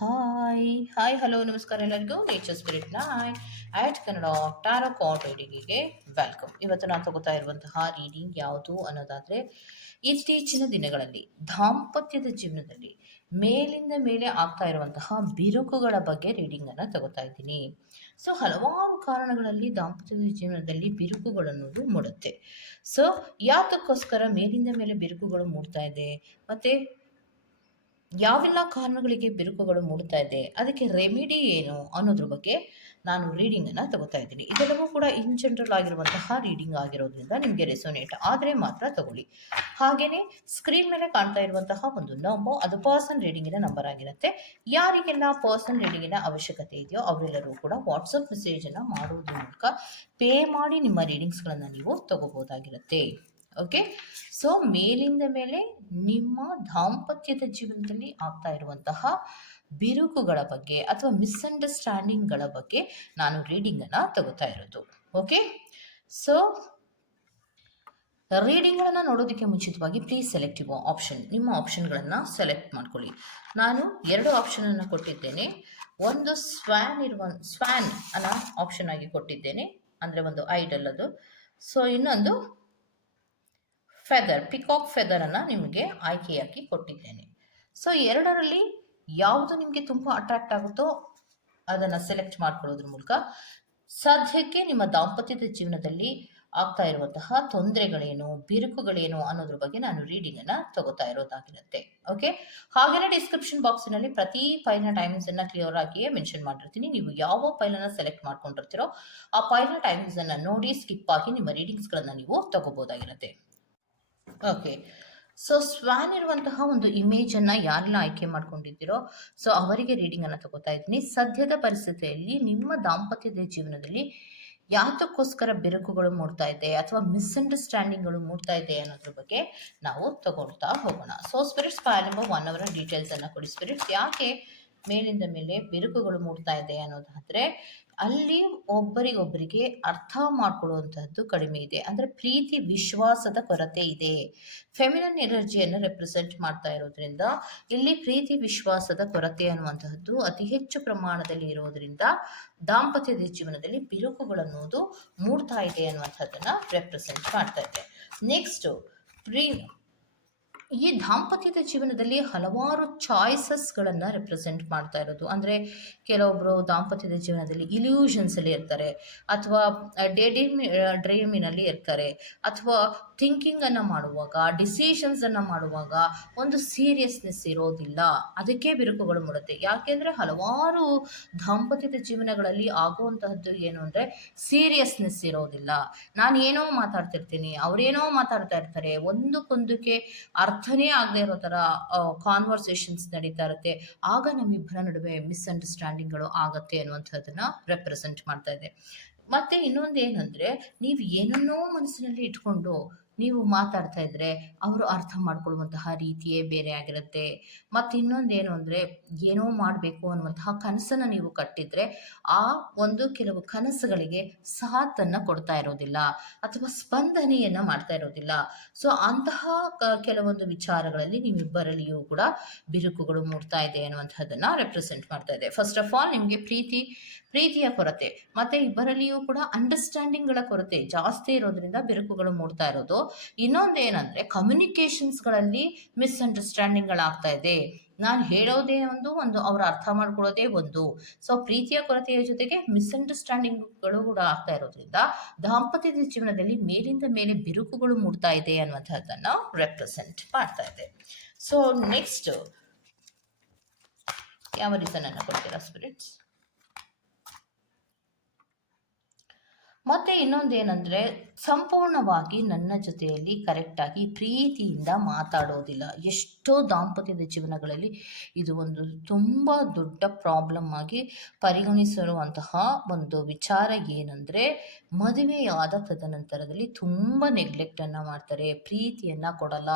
Hi hi hello ನಮಸ್ಕಾರ ಎಲ್ಲರಿಗೂ nature spirit ನಾಯ್ ಆಟ್ Kannada ಟಾರೋ card ರೀಡಿಂಗಿಗೆ welcome. ಇವತ್ತು ನಾನು ತಗೋತಾ ಇರುವಂತಹ ರೀಡಿಂಗ್ ಯಾವುದು ಅನ್ನೋದಾದ್ರೆ, ಇತ್ತೀಚಿನ ದಿನಗಳಲ್ಲಿ ದಾಂಪತ್ಯದ ಜೀವನದಲ್ಲಿ ಮೇಲಿಂದ ಮೇಲೆ ಆಗ್ತಾ ಇರುವಂತಹ ಬಿರುಕುಗಳ ಬಗ್ಗೆ ರೀಡಿಂಗ್ ಅನ್ನ ತಗೋತಾ ಇದ್ದೀನಿ. ಸೊ ಹಲವಾರು ಕಾರಣಗಳಲ್ಲಿ ದಾಂಪತ್ಯದ ಜೀವನದಲ್ಲಿ ಬಿರುಕುಗಳು ಅನ್ನೋದು ಮೂಡುತ್ತೆ. ಸೊ ಯಾತಕ್ಕೋಸ್ಕರ ಮೇಲಿಂದ ಮೇಲೆ ಬಿರುಕುಗಳು ಮೂಡ್ತಾ ಇದೆ, ಮತ್ತೆ ಯಾವೆಲ್ಲ ಕಾರಣಗಳಿಗೆ ಬಿರುಕುಗಳು ಮೂಡ್ತಾ ಇದೆ, ಅದಕ್ಕೆ ರೆಮಿಡಿ ಏನು ಅನ್ನೋದ್ರ ಬಗ್ಗೆ ನಾನು ರೀಡಿಂಗನ್ನು ತಗೋತಾ ಇದ್ದೀನಿ. ಇದೆಲ್ಲವೂ ಕೂಡ ಇನ್ ಜನರಲ್ ಆಗಿರುವಂತಹ ರೀಡಿಂಗ್ ಆಗಿರೋದ್ರಿಂದ ನಿಮಗೆ ರೆಸೋನೇಟ್ ಆದರೆ ಮಾತ್ರ ತಗೊಳ್ಳಿ. ಹಾಗೆಯೇ ಸ್ಕ್ರೀನ್ ಮೇಲೆ ಕಾಣ್ತಾ ಇರುವಂತಹ ಒಂದು ನಂಬರ್, ಅದು ಪರ್ಸನ್ ರೀಡಿಂಗಿನ ನಂಬರ್ ಆಗಿರುತ್ತೆ. ಯಾರಿಗೆಲ್ಲ ಪರ್ಸನ್ ರೀಡಿಂಗಿನ ಅವಶ್ಯಕತೆ ಇದೆಯೋ ಅವರೆಲ್ಲರೂ ಕೂಡ ವಾಟ್ಸಪ್ ಮೆಸೇಜನ್ನು ಮಾಡೋದ್ರ ಮೂಲಕ ಪೇ ಮಾಡಿ ನಿಮ್ಮ ರೀಡಿಂಗ್ಸ್ಗಳನ್ನು ನೀವು ತಗೋಬೋದಾಗಿರುತ್ತೆ. ಓಕೆ, ಸೊ ಮೇಲಿಂದ ಮೇಲೆ ನಿಮ್ಮ ದಾಂಪತ್ಯದ ಜೀವನದಲ್ಲಿ ಆಗ್ತಾ ಇರುವಂತಹ ಬಿರುಕುಗಳ ಬಗ್ಗೆ ಅಥವಾ ಮಿಸ್ಅಂಡರ್ಸ್ಟ್ಯಾಂಡಿಂಗ್ಗಳ ಬಗ್ಗೆ ನಾನು ರೀಡಿಂಗನ್ನು ತಗೋತಾ ಇರೋದು. ಓಕೆ, ಸೊ ರೀಡಿಂಗ್ಗಳನ್ನು ನೋಡೋದಕ್ಕೆ ಮುಂಚಿತವಾಗಿ ಪ್ಲೀಸ್ ಸೆಲೆಕ್ಟ್ ಯುವರ್ ಆಪ್ಷನ್. ನಿಮ್ಮ ಆಪ್ಷನ್ಗಳನ್ನು ಸೆಲೆಕ್ಟ್ ಮಾಡ್ಕೊಳ್ಳಿ. ನಾನು 2 ಆಪ್ಷನನ್ನು ಕೊಟ್ಟಿದ್ದೇನೆ. ಒಂದು ಸ್ವ್ಯಾನ್ ಅನ್ನೋ ಆಪ್ಷನ್ ಆಗಿ ಕೊಟ್ಟಿದ್ದೇನೆ, ಅಂದರೆ ಒಂದು ಐಡಲ್ ಅದು. ಸೊ ಇನ್ನೊಂದು ಫೆದರ್, ಪಿಕಾಕ್ ಫೆದರ್ ಅನ್ನು ನಿಮಗೆ ಆಯ್ಕೆಯಾಗಿ ಕೊಟ್ಟಿದ್ದೇನೆ. ಸೊ ಎರಡರಲ್ಲಿ ಯಾವುದು ನಿಮಗೆ ತುಂಬ ಅಟ್ರಾಕ್ಟ್ ಆಗುತ್ತೋ ಅದನ್ನು ಸೆಲೆಕ್ಟ್ ಮಾಡ್ಕೊಳ್ಳೋದ್ರ ಮೂಲಕ ಸದ್ಯಕ್ಕೆ ನಿಮ್ಮ ದಾಂಪತ್ಯದ ಜೀವನದಲ್ಲಿ ಆಗ್ತಾ ಇರುವಂತಹ ತೊಂದರೆಗಳೇನು, ಬಿರುಕುಗಳೇನು ಅನ್ನೋದ್ರ ಬಗ್ಗೆ ನಾನು ರೀಡಿಂಗನ್ನು ತಗೋತಾ ಇರೋದಾಗಿರುತ್ತೆ. ಓಕೆ, ಹಾಗೆಯೇ ಡಿಸ್ಕ್ರಿಪ್ಷನ್ ಬಾಕ್ಸಿನಲ್ಲಿ ಪ್ರತಿ ಫೈಲ್ನ ಟೈಮಿಂಗ್ಸ್ ಅನ್ನ ಕ್ಲಿಯರ್ ಆಗಿಯೇ ಮೆನ್ಷನ್ ಮಾಡಿರ್ತೀನಿ. ನೀವು ಯಾವ ಫೈಲನ್ನು ಸೆಲೆಕ್ಟ್ ಮಾಡ್ಕೊಂಡಿರ್ತೀರೋ ಆ ಫೈಲ್ನ ಟೈಮಿಂಗ್ಸ್ ಅನ್ನ ನೋಡಿ ಸ್ಕಿಪ್ ಆಗಿ ನಿಮ್ಮ ರೀಡಿಂಗ್ಸ್ಗಳನ್ನು ನೀವು ತಗೋಬೋದಾಗಿರುತ್ತೆ. ಓಕೆ, ಸೊ ಸ್ವ್ಯಾನ್ ಇರುವಂತಹ ಒಂದು ಇಮೇಜನ್ನು ಯಾರೆಲ್ಲ ಆಯ್ಕೆ ಮಾಡ್ಕೊಂಡಿದ್ದೀರೋ ಸೊ ಅವರಿಗೆ ರೀಡಿಂಗನ್ನು ತಗೋತಾ ಇದ್ದೀನಿ. ಸದ್ಯದ ಪರಿಸ್ಥಿತಿಯಲ್ಲಿ ನಿಮ್ಮ ದಾಂಪತ್ಯದ ಜೀವನದಲ್ಲಿ ಯಾತಕ್ಕೋಸ್ಕರ ಬಿರುಕುಗಳು ಮೂಡ್ತಾ ಇದೆ ಅಥವಾ ಮಿಸ್ಅಂಡರ್ಸ್ಟ್ಯಾಂಡಿಂಗ್ಗಳು ಮೂಡ್ತಾ ಇದೆ ಅನ್ನೋದ್ರ ಬಗ್ಗೆ ನಾವು ತಗೊಳ್ತಾ ಹೋಗೋಣ. ಸೊ ಸ್ಪಿರಿಟ್ಸ್ ಫೈಲ್ ನಂಬರ್ 1 ಅವರ ಡೀಟೇಲ್ಸ್ ಅನ್ನು ಕೊಡಿ ಸ್ಪಿರಿಟ್ಸ್. ಯಾಕೆ ಮೇಲಿಂದ ಮೇಲೆ ಬಿರುಕುಗಳು ಮೂಡ್ತಾ ಇದೆ ಅನ್ನೋದಾದ್ರೆ, ಅಲ್ಲಿ ಒಬ್ಬರಿಗೊಬ್ಬರಿಗೆ ಅರ್ಥ ಮಾಡ್ಕೊಳ್ಳುವಂತಹದ್ದು ಕಡಿಮೆ ಇದೆ, ಅಂದ್ರೆ ಪ್ರೀತಿ ವಿಶ್ವಾಸದ ಕೊರತೆ ಇದೆ. ಫೆಮಿನನ್ ಎನರ್ಜಿಯನ್ನು ರೆಪ್ರೆಸೆಂಟ್ ಮಾಡ್ತಾ ಇರೋದ್ರಿಂದ ಇಲ್ಲಿ ಪ್ರೀತಿ ವಿಶ್ವಾಸದ ಕೊರತೆ ಅನ್ನುವಂತಹದ್ದು ಅತಿ ಹೆಚ್ಚು ಪ್ರಮಾಣದಲ್ಲಿ ಇರೋದ್ರಿಂದ ದಾಂಪತ್ಯದ ಜೀವನದಲ್ಲಿ ಬಿರುಕುಗಳನ್ನೋದು ಮೂಡ್ತಾ ಇದೆ ಅನ್ನುವಂಥದ್ದನ್ನ ರೆಪ್ರೆಸೆಂಟ್ ಮಾಡ್ತಾ ಇದೆ. ನೆಕ್ಸ್ಟ್, ಈ ದಾಂಪತ್ಯದ ಜೀವನದಲ್ಲಿ ಹಲವಾರು ಚಾಯ್ಸಸ್ಗಳನ್ನು ರೆಪ್ರೆಸೆಂಟ್ ಮಾಡ್ತಾ ಇರೋದು. ಅಂದರೆ ಕೆಲವೊಬ್ಬರು ದಾಂಪತ್ಯದ ಜೀವನದಲ್ಲಿ ಇಲ್ಯೂಷನ್ಸಲ್ಲಿ ಇರ್ತಾರೆ, ಅಥವಾ ಡ್ರೀಮಿನಲ್ಲಿ ಇರ್ತಾರೆ, ಅಥವಾ ಥಿಂಕಿಂಗನ್ನು ಮಾಡುವಾಗ, ಡಿಸಿಷನ್ಸನ್ನು ಮಾಡುವಾಗ ಒಂದು ಸೀರಿಯಸ್ನೆಸ್ ಇರೋದಿಲ್ಲ. ಅದಕ್ಕೆ ಬಿರುಕುಗಳು ಮೂಡುತ್ತೆ. ಯಾಕೆಂದರೆ ಹಲವಾರು ದಾಂಪತ್ಯದ ಜೀವನಗಳಲ್ಲಿ ಆಗುವಂತಹದ್ದು ಏನು ಅಂದರೆ ಸೀರಿಯಸ್ನೆಸ್ ಇರೋದಿಲ್ಲ. ನಾನು ಏನೋ ಮಾತಾಡ್ತಿರ್ತೀನಿ, ಅವರೇನೋ ಮಾತಾಡ್ತಾ ಇರ್ತಾರೆ, ಒಂದಕ್ಕೊಂದಕ್ಕೆ ಅರ್ಥನೇ ಆಗದೆ ಇರೋ ಥರ ಕಾನ್ವರ್ಸೇಷನ್ಸ್ ನಡೀತಾ ಇರುತ್ತೆ. ಆಗ ನಮ್ಮಿಬ್ಬರ ನಡುವೆ ಮಿಸ್ಅಂಡರ್ಸ್ಟ್ಯಾಂಡಿಂಗ್ಗಳು ಆಗತ್ತೆ ಅನ್ನುವಂಥದ್ದನ್ನ ರೆಪ್ರೆಸೆಂಟ್ ಮಾಡ್ತಾ ಇದೆ. ಮತ್ತೆ ಇನ್ನೊಂದು ಏನಂದ್ರೆ, ನೀವು ಏನನ್ನೋ ಮನಸ್ಸಿನಲ್ಲಿ ಇಟ್ಕೊಂಡು ನೀವು ಮಾತಾಡ್ತಾ ಇದ್ರೆ ಅವರು ಅರ್ಥ ಮಾಡ್ಕೊಳ್ಳುವಂತಹ ರೀತಿಯೇ ಬೇರೆ ಆಗಿರುತ್ತೆ. ಮತ್ತೆ ಇನ್ನೊಂದೇನು ಅಂದ್ರೆ, ಏನೋ ಮಾಡಬೇಕು ಅನ್ನುವಂತಹ ಕನಸನ್ನ ನೀವು ಕಟ್ಟಿದ್ರೆ ಆ ಒಂದು ಕೆಲವು ಕನಸುಗಳಿಗೆ ಸಾಥನ್ನ ಕೊಡ್ತಾ ಇರೋದಿಲ್ಲ ಅಥವಾ ಸ್ಪಂದನೆಯನ್ನ ಮಾಡ್ತಾ ಇರೋದಿಲ್ಲ. ಸೊ ಅಂತಹ ಕೆಲವೊಂದು ವಿಚಾರಗಳಲ್ಲಿ ನಿಮ್ಮಿಬ್ಬರಲ್ಲಿಯೂ ಕೂಡ ಬಿರುಕುಗಳು ಮೂಡ್ತಾ ಇದೆ ಅನ್ನುವಂಥದ್ದನ್ನ ರೆಪ್ರೆಸೆಂಟ್ ಮಾಡ್ತಾ ಇದೆ. ಫಸ್ಟ್ ಆಫ್ ಆಲ್ ನಿಮಗೆ ಪ್ರೀತಿಯ ಕೊರತೆ, ಮತ್ತೆ ಇಬ್ಬರಲ್ಲಿಯೂ ಕೂಡ ಅಂಡರ್ಸ್ಟ್ಯಾಂಡಿಂಗ್ಗಳ ಕೊರತೆ ಜಾಸ್ತಿ ಇರೋದ್ರಿಂದ ಬಿರುಕುಗಳು ಮೂಡ್ತಾ ಇರೋದು. ಇನ್ನೊಂದೇನಂದ್ರೆ ಕಮ್ಯುನಿಕೇಶನ್ಸ್ಗಳಲ್ಲಿ ಮಿಸ್ಅಂಡರ್ಸ್ಟ್ಯಾಂಡಿಂಗ್ಗಳಾಗ್ತಾ ಇದೆ. ನಾನು ಹೇಳೋದೇ ಒಂದು ಅವ್ರು ಅರ್ಥ ಮಾಡ್ಕೊಳ್ಳೋದೇ ಒಂದು. ಸೊ ಪ್ರೀತಿಯ ಕೊರತೆಯ ಜೊತೆಗೆ ಮಿಸ್ಅಂಡರ್ಸ್ಟ್ಯಾಂಡಿಂಗ್ಗಳು ಕೂಡ ಆಗ್ತಾ ಇರೋದ್ರಿಂದ ದಾಂಪತ್ಯದ ಜೀವನದಲ್ಲಿ ಮೇಲಿಂದ ಮೇಲೆ ಬಿರುಕುಗಳು ಮೂಡ್ತಾ ಇದೆ ಅನ್ನುವಂಥದ್ದನ್ನ ರೆಪ್ರೆಸೆಂಟ್ ಮಾಡ್ತಾ ಇದೆ. ಸೊ ನೆಕ್ಸ್ಟ್, ಯಾವ ರೀಸನ್ ಅನ್ನ ಕೊಡ್ತೀರಾ ಸ್ಪಿರಿಟ್ಸ್? ಮತ್ತೆ ಇನ್ನೊಂದೇನಂದ್ರೆ, ಸಂಪೂರ್ಣವಾಗಿ ನನ್ನ ಜೊತೆಯಲ್ಲಿ ಕರೆಕ್ಟಾಗಿ ಪ್ರೀತಿಯಿಂದ ಮಾತಾಡೋದಿಲ್ಲ. ಎಷ್ಟೋ ದಾಂಪತ್ಯದ ಜೀವನಗಳಲ್ಲಿ ಇದು ಒಂದು ತುಂಬ ದೊಡ್ಡ ಪ್ರಾಬ್ಲಮ್ ಆಗಿ ಪರಿಗಣಿಸಿರುವಂತಹ ಒಂದು ವಿಚಾರ. ಏನಂದರೆ, ಮದುವೆಯಾದ ತದನಂತರದಲ್ಲಿ ತುಂಬ ನೆಗ್ಲೆಕ್ಟನ್ನು ಮಾಡ್ತಾರೆ, ಪ್ರೀತಿಯನ್ನು ಕೊಡಲ್ಲ.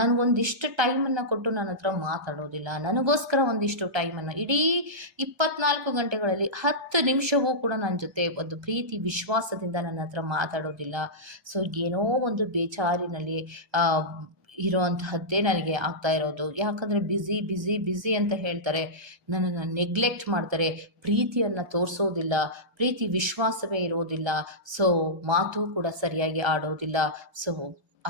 ನನಗೊಂದಿಷ್ಟು ಟೈಮನ್ನು ಕೊಟ್ಟು ನನ್ನ ಹತ್ರ ಮಾತಾಡೋದಿಲ್ಲ, ನನಗೋಸ್ಕರ ಒಂದಿಷ್ಟು ಟೈಮನ್ನು ಇಡೀ 24 ಗಂಟೆಗಳಲ್ಲಿ 10 ನಿಮಿಷವೂ ಕೂಡ ನನ್ನ ಜೊತೆ ಒಂದು ಪ್ರೀತಿ ವಿಶ್ವಾಸದಿಂದ ನನ್ನ ಹತ್ರ ಮಾತಾಡೋದಿಲ್ಲ. ಸೊ ಏನೋ ಒಂದು ಬೇಜಾರಿನಲ್ಲಿ ಇರುವಂತಹದ್ದೇ ನನಗೆ ಆಗ್ತಾ ಇರೋದು. ಯಾಕಂದರೆ ಬ್ಯುಸಿ, ಬ್ಯುಸಿ, ಬ್ಯುಸಿ ಅಂತ ಹೇಳ್ತಾರೆ. ನನ್ನನ್ನು ನೆಗ್ಲೆಕ್ಟ್ ಮಾಡ್ತಾರೆ. ಪ್ರೀತಿಯನ್ನು ತೋರಿಸೋದಿಲ್ಲ. ಪ್ರೀತಿ ವಿಶ್ವಾಸವೇ ಇರೋದಿಲ್ಲ. ಸೊ ಮಾತು ಕೂಡ ಸರಿಯಾಗಿ ಆಡೋದಿಲ್ಲ. ಸೊ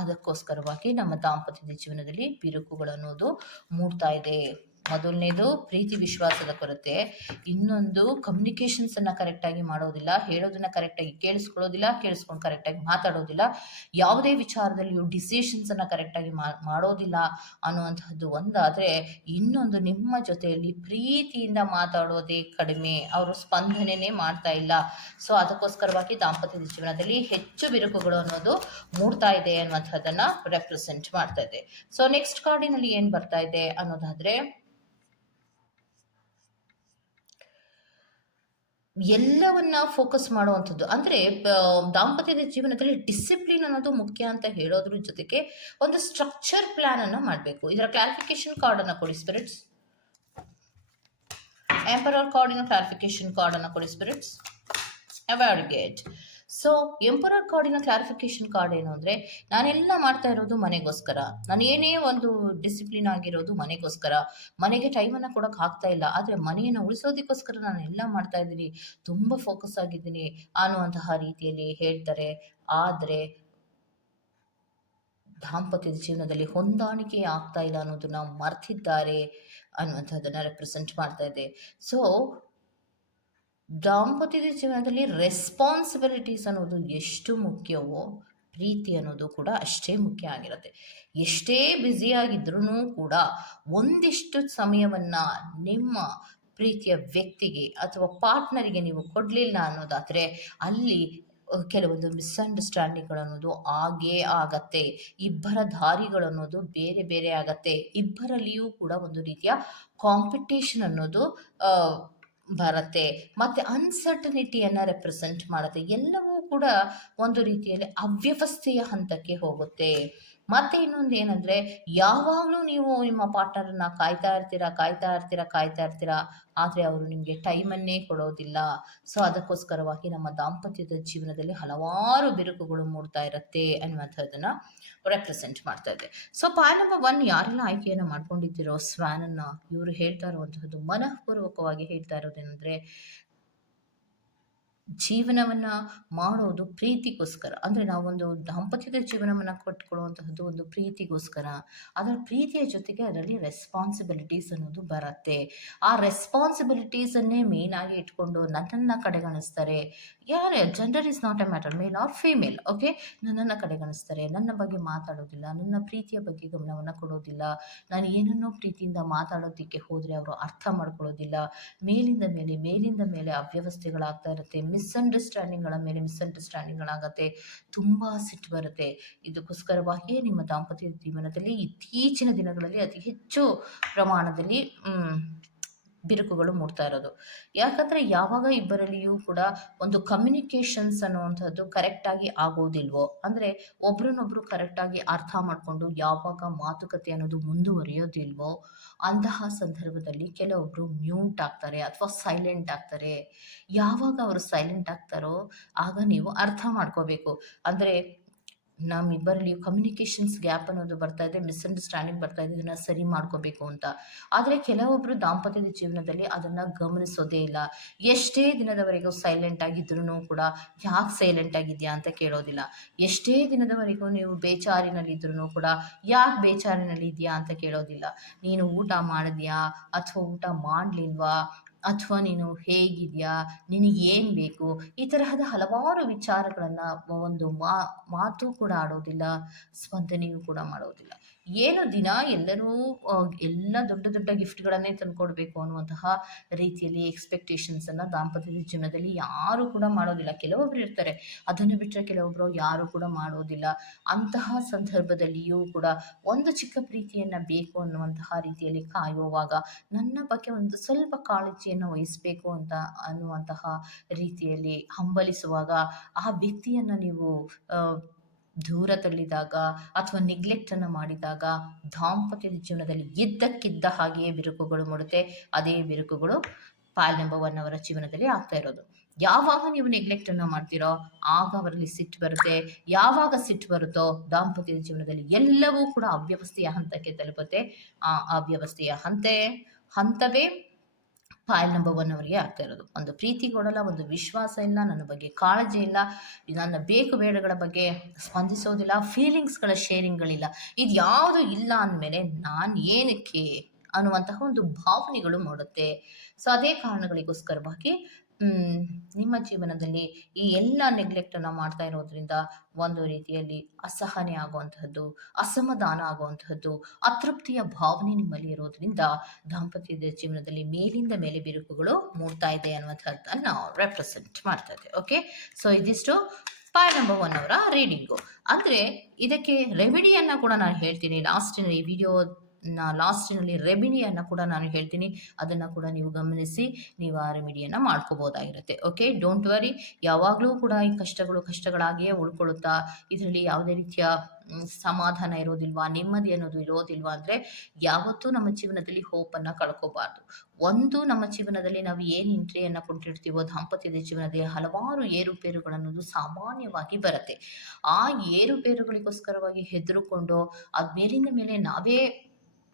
ಅದಕ್ಕೋಸ್ಕರವಾಗಿ ನಮ್ಮ ದಾಂಪತ್ಯದ ಜೀವನದಲ್ಲಿ ಬಿರುಕುಗಳನ್ನೋದು ಮೂಡ್ತಾ ಇದೆ. ಮೊದಲನೇದು ಪ್ರೀತಿ ವಿಶ್ವಾಸದ ಕೊರತೆ. ಇನ್ನೊಂದು ಕಮ್ಯುನಿಕೇಷನ್ಸನ್ನು ಕರೆಕ್ಟಾಗಿ ಮಾಡೋದಿಲ್ಲ. ಹೇಳೋದನ್ನು ಕರೆಕ್ಟಾಗಿ ಕೇಳಿಸ್ಕೊಳ್ಳೋದಿಲ್ಲ. ಕೇಳಿಸ್ಕೊಂಡು ಕರೆಕ್ಟಾಗಿ ಮಾತಾಡೋದಿಲ್ಲ. ಯಾವುದೇ ವಿಚಾರದಲ್ಲಿಯೂ ಡಿಸಿಷನ್ಸನ್ನು ಕರೆಕ್ಟಾಗಿ ಮಾಡೋದಿಲ್ಲ ಅನ್ನುವಂತಹದ್ದು ಒಂದಾದರೆ, ಇನ್ನೊಂದು ನಿಮ್ಮ ಜೊತೆಯಲ್ಲಿ ಪ್ರೀತಿಯಿಂದ ಮಾತಾಡೋದೇ ಕಡಿಮೆ. ಅವರು ಸ್ಪಂದನೆಯೇ ಮಾಡ್ತಾ ಇಲ್ಲ. ಸೊ ಅದಕ್ಕೋಸ್ಕರವಾಗಿ ದಾಂಪತ್ಯದ ಜೀವನದಲ್ಲಿ ಹೆಚ್ಚು ಬಿರುಕುಗಳು ಅನ್ನೋದು ಮೂಡ್ತಾ ಇದೆ ಅನ್ನುವಂಥದ್ದನ್ನು ರೆಪ್ರೆಸೆಂಟ್ ಮಾಡ್ತಾ ಇದೆ. ಸೊ ನೆಕ್ಸ್ಟ್ ಕಾರ್ಡಿನಲ್ಲಿ ಏನು ಬರ್ತಾ ಇದೆ ಅನ್ನೋದಾದರೆ, ಎಲ್ಲವನ್ನ ಫೋಕಸ್ ಮಾಡುವಂಥದ್ದು. ಅಂದರೆ ದಾಂಪತ್ಯದ ಜೀವನದಲ್ಲಿ ಡಿಸಿಪ್ಲಿನ್ ಅನ್ನೋದು ಮುಖ್ಯ ಅಂತ ಹೇಳೋದ್ರ ಜೊತೆಗೆ ಒಂದು ಸ್ಟ್ರಕ್ಚರ್ ಪ್ಲಾನ್ ಅನ್ನು ಮಾಡಬೇಕು. ಇದರ ಕ್ಲಾರಿಫಿಕೇಶನ್ ಕಾರ್ಡ್ ಅನ್ನು ಕೊಡಿ ಸ್ಪಿರಿಟ್ಸ್. ಎಂಪರರ್ ಕಾರ್ಡಿನ ಕ್ಲಾರಿಫಿಕೇಶನ್ ಕಾರ್ಡ್ ಅನ್ನು ಕೊಡಿ ಸ್ಪಿರಿಟ್ಸ್. ಅವಾರ್ಡ್ಗೇಟ್. ಸೊ ಎಂಪರರ್ ಕಾರ್ಡಿನ ಕ್ಲಾರಿಫಿಕೇಶನ್ ಕಾರ್ಡ್ ಏನು ಅಂದರೆ, ನಾನೆಲ್ಲ ಮಾಡ್ತಾ ಇರೋದು ಮನೆಗೋಸ್ಕರ. ನಾನು ಏನೇ ಒಂದು ಡಿಸಿಪ್ಲಿನ್ ಆಗಿರೋದು ಮನೆಗೋಸ್ಕರ. ಮನೆಗೆ ಟೈಮನ್ನು ಕೊಡೋಕೆ ಆಗ್ತಾ ಇಲ್ಲ, ಆದರೆ ಮನೆಯನ್ನು ಉಳಿಸೋದಕ್ಕೋಸ್ಕರ ನಾನು ಎಲ್ಲ ಮಾಡ್ತಾ ಇದ್ದೀನಿ, ತುಂಬ ಫೋಕಸ್ ಆಗಿದ್ದೀನಿ ಅನ್ನುವಂತಹ ರೀತಿಯಲ್ಲಿ ಹೇಳ್ತಾರೆ. ಆದರೆ ದಾಂಪತ್ಯದ ಜೀವನದಲ್ಲಿ ಹೊಂದಾಣಿಕೆ ಆಗ್ತಾ ಇಲ್ಲ ಅನ್ನೋದನ್ನ ಮರ್ತಿದ್ದಾರೆ ಅನ್ನುವಂಥದ್ದನ್ನು ರೆಪ್ರೆಸೆಂಟ್ ಮಾಡ್ತಾ ಇದೆ. ಸೊ ದಾಂಪತ್ಯದ ಜೀವನದಲ್ಲಿ ರೆಸ್ಪಾನ್ಸಿಬಿಲಿಟೀಸ್ ಅನ್ನೋದು ಎಷ್ಟು ಮುಖ್ಯವೋ, ಪ್ರೀತಿ ಅನ್ನೋದು ಕೂಡ ಅಷ್ಟೇ ಮುಖ್ಯ ಆಗಿರುತ್ತೆ. ಎಷ್ಟೇ ಬ್ಯುಸಿಯಾಗಿದ್ರೂ ಕೂಡ ಒಂದಿಷ್ಟು ಸಮಯವನ್ನು ನಿಮ್ಮ ಪ್ರೀತಿಯ ವ್ಯಕ್ತಿಗೆ ಅಥವಾ ಪಾರ್ಟ್ನರಿಗೆ ನೀವು ಕೊಡಲಿಲ್ಲ ಅನ್ನೋದಾದರೆ, ಅಲ್ಲಿ ಕೆಲವೊಂದು ಮಿಸ್ಅಂಡರ್ಸ್ಟ್ಯಾಂಡಿಂಗ್ಗಳನ್ನೋದು ಆಗೇ ಆಗತ್ತೆ. ಇಬ್ಬರ ದಾರಿಗಳನ್ನೋದು ಬೇರೆ ಬೇರೆ ಆಗತ್ತೆ. ಇಬ್ಬರಲ್ಲಿಯೂ ಕೂಡ ಒಂದು ರೀತಿಯ ಕಾಂಪಿಟೇಷನ್ ಅನ್ನೋದು ಬರುತ್ತೆ. ಮತ್ತು ಅನ್ಸರ್ಟನಿಟಿಯನ್ನು ರೆಪ್ರೆಸೆಂಟ್ ಮಾಡುತ್ತೆ. ಎಲ್ಲವೂ ಕೂಡ ಒಂದು ರೀತಿಯಲ್ಲಿ ಅವ್ಯವಸ್ಥೆಯ ಹಂತಕ್ಕೆ ಹೋಗುತ್ತೆ. ಮತ್ತು ಇನ್ನೊಂದು ಏನಂದರೆ, ಯಾವಾಗಲೂ ನೀವು ನಿಮ್ಮ ಪಾರ್ಟ್ನರನ್ನು ಕಾಯ್ತಾ ಇರ್ತೀರಾ, ಆದರೆ ಅವರು ನಿಮಗೆ ಟೈಮನ್ನೇ ಕೊಡೋದಿಲ್ಲ. ಸೊ ಅದಕ್ಕೋಸ್ಕರವಾಗಿ ನಮ್ಮ ದಾಂಪತ್ಯದ ಜೀವನದಲ್ಲಿ ಹಲವಾರು ಬಿರುಕುಗಳು ಮೂಡ್ತಾ ಇರುತ್ತೆ ಅನ್ನುವಂಥದ್ದನ್ನು ರೆಪ್ರೆಸೆಂಟ್ ಮಾಡ್ತಾ ಇದೆ. ಸೊ ಪಾಯಿಂಟ್ ನಂಬರ್ 1, ಯಾರೆಲ್ಲ ಆಯ್ಕೆಯನ್ನು ಮಾಡ್ಕೊಂಡಿದ್ದೀರೋ ಸ್ವ್ಯಾನನ್ನು, ಇವರು ಹೇಳ್ತಾ ಇರುವಂತಹದ್ದು, ಮನಃಪೂರ್ವಕವಾಗಿ ಹೇಳ್ತಾ ಇರೋದೇನೆಂದರೆ, ಜೀವನವನ್ನು ಮಾಡೋದು ಪ್ರೀತಿಗೋಸ್ಕರ. ಅಂದರೆ ನಾವೊಂದು ದಾಂಪತ್ಯದ ಜೀವನವನ್ನು ಕಟ್ಕೊಳ್ಳುವಂತಹದ್ದು ಒಂದು ಪ್ರೀತಿಗೋಸ್ಕರ. ಅದರ ಪ್ರೀತಿಯ ಜೊತೆಗೆ ಅದರಲ್ಲಿ ರೆಸ್ಪಾನ್ಸಿಬಿಲಿಟೀಸ್ ಅನ್ನೋದು ಬರುತ್ತೆ. ಆ ರೆಸ್ಪಾನ್ಸಿಬಿಲಿಟೀಸನ್ನೇ ಮೇನ್ ಆಗಿ ಇಟ್ಕೊಂಡು ನನ್ನನ್ನು ಕಡೆಗಣಿಸ್ತಾರೆ. ಯಾರೇ gender is not a matter, male or female, okay. ನನ್ನನ್ನು ಕಡೆಗಣಿಸ್ತಾರೆ, ನನ್ನ ಬಗ್ಗೆ ಮಾತಾಡೋದಿಲ್ಲ, ನನ್ನ ಪ್ರೀತಿಯ ಬಗ್ಗೆ ಗಮನವನ್ನು ಕೊಡೋದಿಲ್ಲ. ನಾನು ಏನನ್ನೋ ಪ್ರೀತಿಯಿಂದ ಮಾತಾಡೋದಕ್ಕೆ ಹೋದರೆ ಅವರು ಅರ್ಥ ಮಾಡ್ಕೊಳ್ಳೋದಿಲ್ಲ. ಮೇಲಿಂದ ಮೇಲೆ ಅವ್ಯವಸ್ಥೆಗಳಾಗ್ತಾ ಇರುತ್ತೆ. ಮಿಸ್ಅಂಡರ್ಸ್ಟ್ಯಾಂಡಿಂಗ್ಗಳ ಮೇಲೆ ಮಿಸ್ಅಂಡರ್ಸ್ಟ್ಯಾಂಡಿಂಗ್ಗಳಾಗತ್ತೆ. ತುಂಬ ಸಿಟ್ಟು ಬರುತ್ತೆ. ಇದಕ್ಕೋಸ್ಕರವಾಗಿಯೇ ನಿಮ್ಮ ದಾಂಪತ್ಯ ಜೀವನದಲ್ಲಿ ಇತ್ತೀಚಿನ ದಿನಗಳಲ್ಲಿ ಅತಿ ಹೆಚ್ಚು ಪ್ರಮಾಣದಲ್ಲಿ ಬಿರುಕುಗಳು ಮೂಡ್ತಾ ಇರೋದು. ಯಾಕಂದರೆ ಯಾವಾಗ ಇಬ್ಬರಲ್ಲಿಯೂ ಕೂಡ ಒಂದು ಕಮ್ಯುನಿಕೇಷನ್ಸ್ ಅನ್ನುವಂಥದ್ದು ಕರೆಕ್ಟಾಗಿ ಆಗೋದಿಲ್ವೋ, ಅಂದರೆ ಒಬ್ರನ್ನೊಬ್ರು ಕರೆಕ್ಟಾಗಿ ಅರ್ಥ ಮಾಡಿಕೊಂಡು ಯಾವಾಗ ಮಾತುಕತೆ ಅನ್ನೋದು ಮುಂದುವರಿಯೋದಿಲ್ವೋ, ಅಂತಹ ಸಂದರ್ಭದಲ್ಲಿ ಕೆಲವೊಬ್ಬರು ಮ್ಯೂಟ್ ಆಗ್ತಾರೆ ಅಥವಾ ಸೈಲೆಂಟ್ ಆಗ್ತಾರೆ. ಯಾವಾಗ ಅವರು ಸೈಲೆಂಟ್ ಆಗ್ತಾರೋ ಆಗ ನೀವು ಅರ್ಥ ಮಾಡ್ಕೋಬೇಕು. ಅಂದರೆ ನಮ್ಮಿಬ್ಬರಲ್ಲಿ ಕಮ್ಯುನಿಕೇಷನ್ಸ್ ಗ್ಯಾಪ್ ಅನ್ನೋದು ಬರ್ತಾ ಇದೆ, ಮಿಸ್ಅಂಡರ್ಸ್ಟ್ಯಾಂಡಿಂಗ್ ಬರ್ತಾ ಇದೆ, ಇದನ್ನು ಸರಿ ಮಾಡ್ಕೋಬೇಕು ಅಂತ. ಆದರೆ ಕೆಲವೊಬ್ಬರು ದಾಂಪತ್ಯದ ಜೀವನದಲ್ಲಿ ಅದನ್ನು ಗಮನಿಸೋದೇ ಇಲ್ಲ. ಎಷ್ಟೇ ದಿನದವರೆಗೂ ಸೈಲೆಂಟ್ ಆಗಿದ್ರೂ ಕೂಡ ಯಾಕೆ ಸೈಲೆಂಟ್ ಆಗಿದೆಯಾ ಅಂತ ಕೇಳೋದಿಲ್ಲ. ಎಷ್ಟೇ ದಿನದವರೆಗೂ ನೀವು ಬೇಜಾರಿನಲ್ಲಿದ್ರೂ ಕೂಡ ಯಾಕೆ ಬೇಜಾರಿನಲ್ಲಿ ಇದೆಯಾ ಅಂತ ಕೇಳೋದಿಲ್ಲ. ನೀನು ಊಟ ಮಾಡಿದ್ಯಾ ಅಥವಾ ಊಟ ಮಾಡಲಿಲ್ವಾ, ಅಥವಾ ನೀನು ಹೇಗಿದೆಯಾ, ನಿನಗೇನು ಬೇಕು, ಈ ತರಹದ ಹಲವಾರು ವಿಚಾರಗಳನ್ನು ಒಂದು ಮಾತು ಕೂಡ ಆಡೋದಿಲ್ಲ, ಸ್ಪಂದನೆಯೂ ಕೂಡ ಮಾಡೋದಿಲ್ಲ. ಏನು ದಿನ ಎಲ್ಲರೂ ಎಲ್ಲ ದೊಡ್ಡ ದೊಡ್ಡ ಗಿಫ್ಟ್ಗಳನ್ನೇ ತಂದುಕೊಡ್ಬೇಕು ಅನ್ನುವಂತಹ ರೀತಿಯಲ್ಲಿ ಎಕ್ಸ್ಪೆಕ್ಟೇಷನ್ಸನ್ನು ದಾಂಪತ್ಯದ ಜೀವನದಲ್ಲಿ ಯಾರೂ ಕೂಡ ಮಾಡೋದಿಲ್ಲ. ಕೆಲವೊಬ್ರು ಇರ್ತಾರೆ, ಅದನ್ನು ಬಿಟ್ಟರೆ ಕೆಲವೊಬ್ಬರು ಯಾರೂ ಕೂಡ ಮಾಡೋದಿಲ್ಲ. ಅಂತಹ ಸಂದರ್ಭದಲ್ಲಿಯೂ ಕೂಡ ಒಂದು ಚಿಕ್ಕ ಪ್ರೀತಿಯನ್ನು ಬೇಕು ಅನ್ನುವಂತಹ ರೀತಿಯಲ್ಲಿ ಕಾಯುವಾಗ, ನನ್ನ ಬಗ್ಗೆ ಒಂದು ಸ್ವಲ್ಪ ಕಾಳಜಿಯನ್ನು ವಹಿಸಬೇಕು ಅಂತ ಅನ್ನುವಂತಹ ರೀತಿಯಲ್ಲಿ ಹಂಬಲಿಸುವಾಗ, ಆ ವ್ಯಕ್ತಿಯನ್ನು ನೀವು ದೂರ ತಳ್ಳಿದಾಗ ಅಥವಾ ನೆಗ್ಲೆಕ್ಟನ್ನು ಮಾಡಿದಾಗ ದಾಂಪತ್ಯದ ಜೀವನದಲ್ಲಿ ಇದ್ದಕ್ಕಿದ್ದ ಹಾಗೆಯೇ ಬಿರುಕುಗಳು ಮೂಡುತ್ತೆ. ಅದೇ ಬಿರುಕುಗಳು ಪಾಲ್ ನಂಬರ್ 1 ಅವರ ಜೀವನದಲ್ಲಿ ಆಗ್ತಾ ಇರೋದು. ಯಾವಾಗ ನೀವು ನೆಗ್ಲೆಕ್ಟನ್ನು ಮಾಡ್ತೀರೋ ಆಗ ಅವರಲ್ಲಿ ಸಿಟ್ಟು ಬರುತ್ತೆ. ಯಾವಾಗ ಸಿಟ್ಟು ಬರುತ್ತೋ ದಾಂಪತ್ಯದ ಜೀವನದಲ್ಲಿ ಎಲ್ಲವೂ ಕೂಡ ಅವ್ಯವಸ್ಥೆಯ ಹಂತಕ್ಕೆ ತಲುಪುತ್ತೆ. ಆ ಅವ್ಯವಸ್ಥೆಯ ಹಂತವೇ ಫೈಲ್ ನಂಬರ್ 1 ಅವರಿಗೆ ಆಗ್ತಾ ಇರೋದು. ಒಂದು ಪ್ರೀತಿ ಕೊಡಲ್ಲ, ಒಂದು ವಿಶ್ವಾಸ ಇಲ್ಲ, ನನ್ನ ಬಗ್ಗೆ ಕಾಳಜಿ ಇಲ್ಲ, ನನ್ನ ಬೇಕು ಬೇಡಗಳ ಬಗ್ಗೆ ಸ್ಪಂದಿಸೋದಿಲ್ಲ, ಫೀಲಿಂಗ್ಸ್ಗಳ ಶೇರಿಂಗ್ಗಳಿಲ್ಲ. ಇದು ಯಾವುದು ಇಲ್ಲ ಅಂದಮೇಲೆ ನಾನು ಏನಕ್ಕೆ ಅನ್ನುವಂತಹ ಒಂದು ಭಾವನೆಗಳು ಮೂಡುತ್ತೆ. ಸೊ ಅದೇ ಕಾರಣಗಳಿಗೋಸ್ಕರವಾಗಿ ನಿಮ್ಮ ಜೀವನದಲ್ಲಿ ಈ ಎಲ್ಲ ನೆಗ್ಲೆಕ್ಟನ್ನು ಮಾಡ್ತಾ ಇರೋದ್ರಿಂದ ಒಂದು ರೀತಿಯಲ್ಲಿ ಅಸಹನೆ ಆಗುವಂತಹದ್ದು, ಅಸಮಾಧಾನ ಆಗುವಂತಹದ್ದು, ಅತೃಪ್ತಿಯ ಭಾವನೆ ನಿಮ್ಮಲ್ಲಿ ಇರೋದ್ರಿಂದ ದಾಂಪತ್ಯದ ಜೀವನದಲ್ಲಿ ಮೇಲಿಂದ ಮೇಲೆ ಬಿರುಕುಗಳು ಮೂಡ್ತಾ ಇದೆ ಅನ್ನುವಂಥದ್ದನ್ನು ರೆಪ್ರೆಸೆಂಟ್ ಮಾಡ್ತಾ ಇದೆ. ಓಕೆ, ಸೊ ಇದಿಷ್ಟು ಫೈಲ್ ನಂಬರ್ 1 ಅವರ ರೀಡಿಂಗು. ಅಂದರೆ ಇದಕ್ಕೆ ರೆಮಿಡಿಯನ್ನು ಕೂಡ ನಾನು ಹೇಳ್ತೀನಿ ಲಾಸ್ಟಿನ ಈ ವಿಡಿಯೋ ಲಾಸ್ಟಿನಲ್ಲಿ ರೆಮಿಡಿಯನ್ನು ಕೂಡ ನಾನು ಹೇಳ್ತೀನಿ. ಅದನ್ನು ಕೂಡ ನೀವು ಗಮನಿಸಿ ನೀವು ಆ ರೆಮಿಡಿಯನ್ನು ಮಾಡ್ಕೋಬೋದಾಗಿರುತ್ತೆ. Okay, don't worry. ಯಾವಾಗಲೂ ಕೂಡ ಈ ಕಷ್ಟಗಳಾಗಿಯೇ ಉಳ್ಕೊಳ್ಳುತ್ತಾ ಇದರಲ್ಲಿ ಯಾವುದೇ ರೀತಿಯ ಸಮಾಧಾನ ಇರೋದಿಲ್ವಾ, ನೆಮ್ಮದಿ ಅನ್ನೋದು ಇರೋದಿಲ್ವಾ ಅಂದರೆ ಯಾವತ್ತೂ ನಮ್ಮ ಜೀವನದಲ್ಲಿ ಹೋಪನ್ನು ಕಳ್ಕೋಬಾರ್ದು. ಒಂದು ನಮ್ಮ ಜೀವನದಲ್ಲಿ ನಾವು ಏನು ಎಂಟ್ರಿಯನ್ನು ಕೊಟ್ಟಿರ್ತೀವೋ ದಾಂಪತ್ಯದ ಜೀವನದಲ್ಲಿ ಹಲವಾರು ಏರುಪೇರುಗಳನ್ನೋದು ಸಾಮಾನ್ಯವಾಗಿ ಬರುತ್ತೆ. ಆ ಏರುಪೇರುಗಳಿಗೋಸ್ಕರವಾಗಿ ಹೆದರುಕೊಂಡು ಅದು ಮೇಲಿಂದ ಮೇಲೆ ನಾವೇ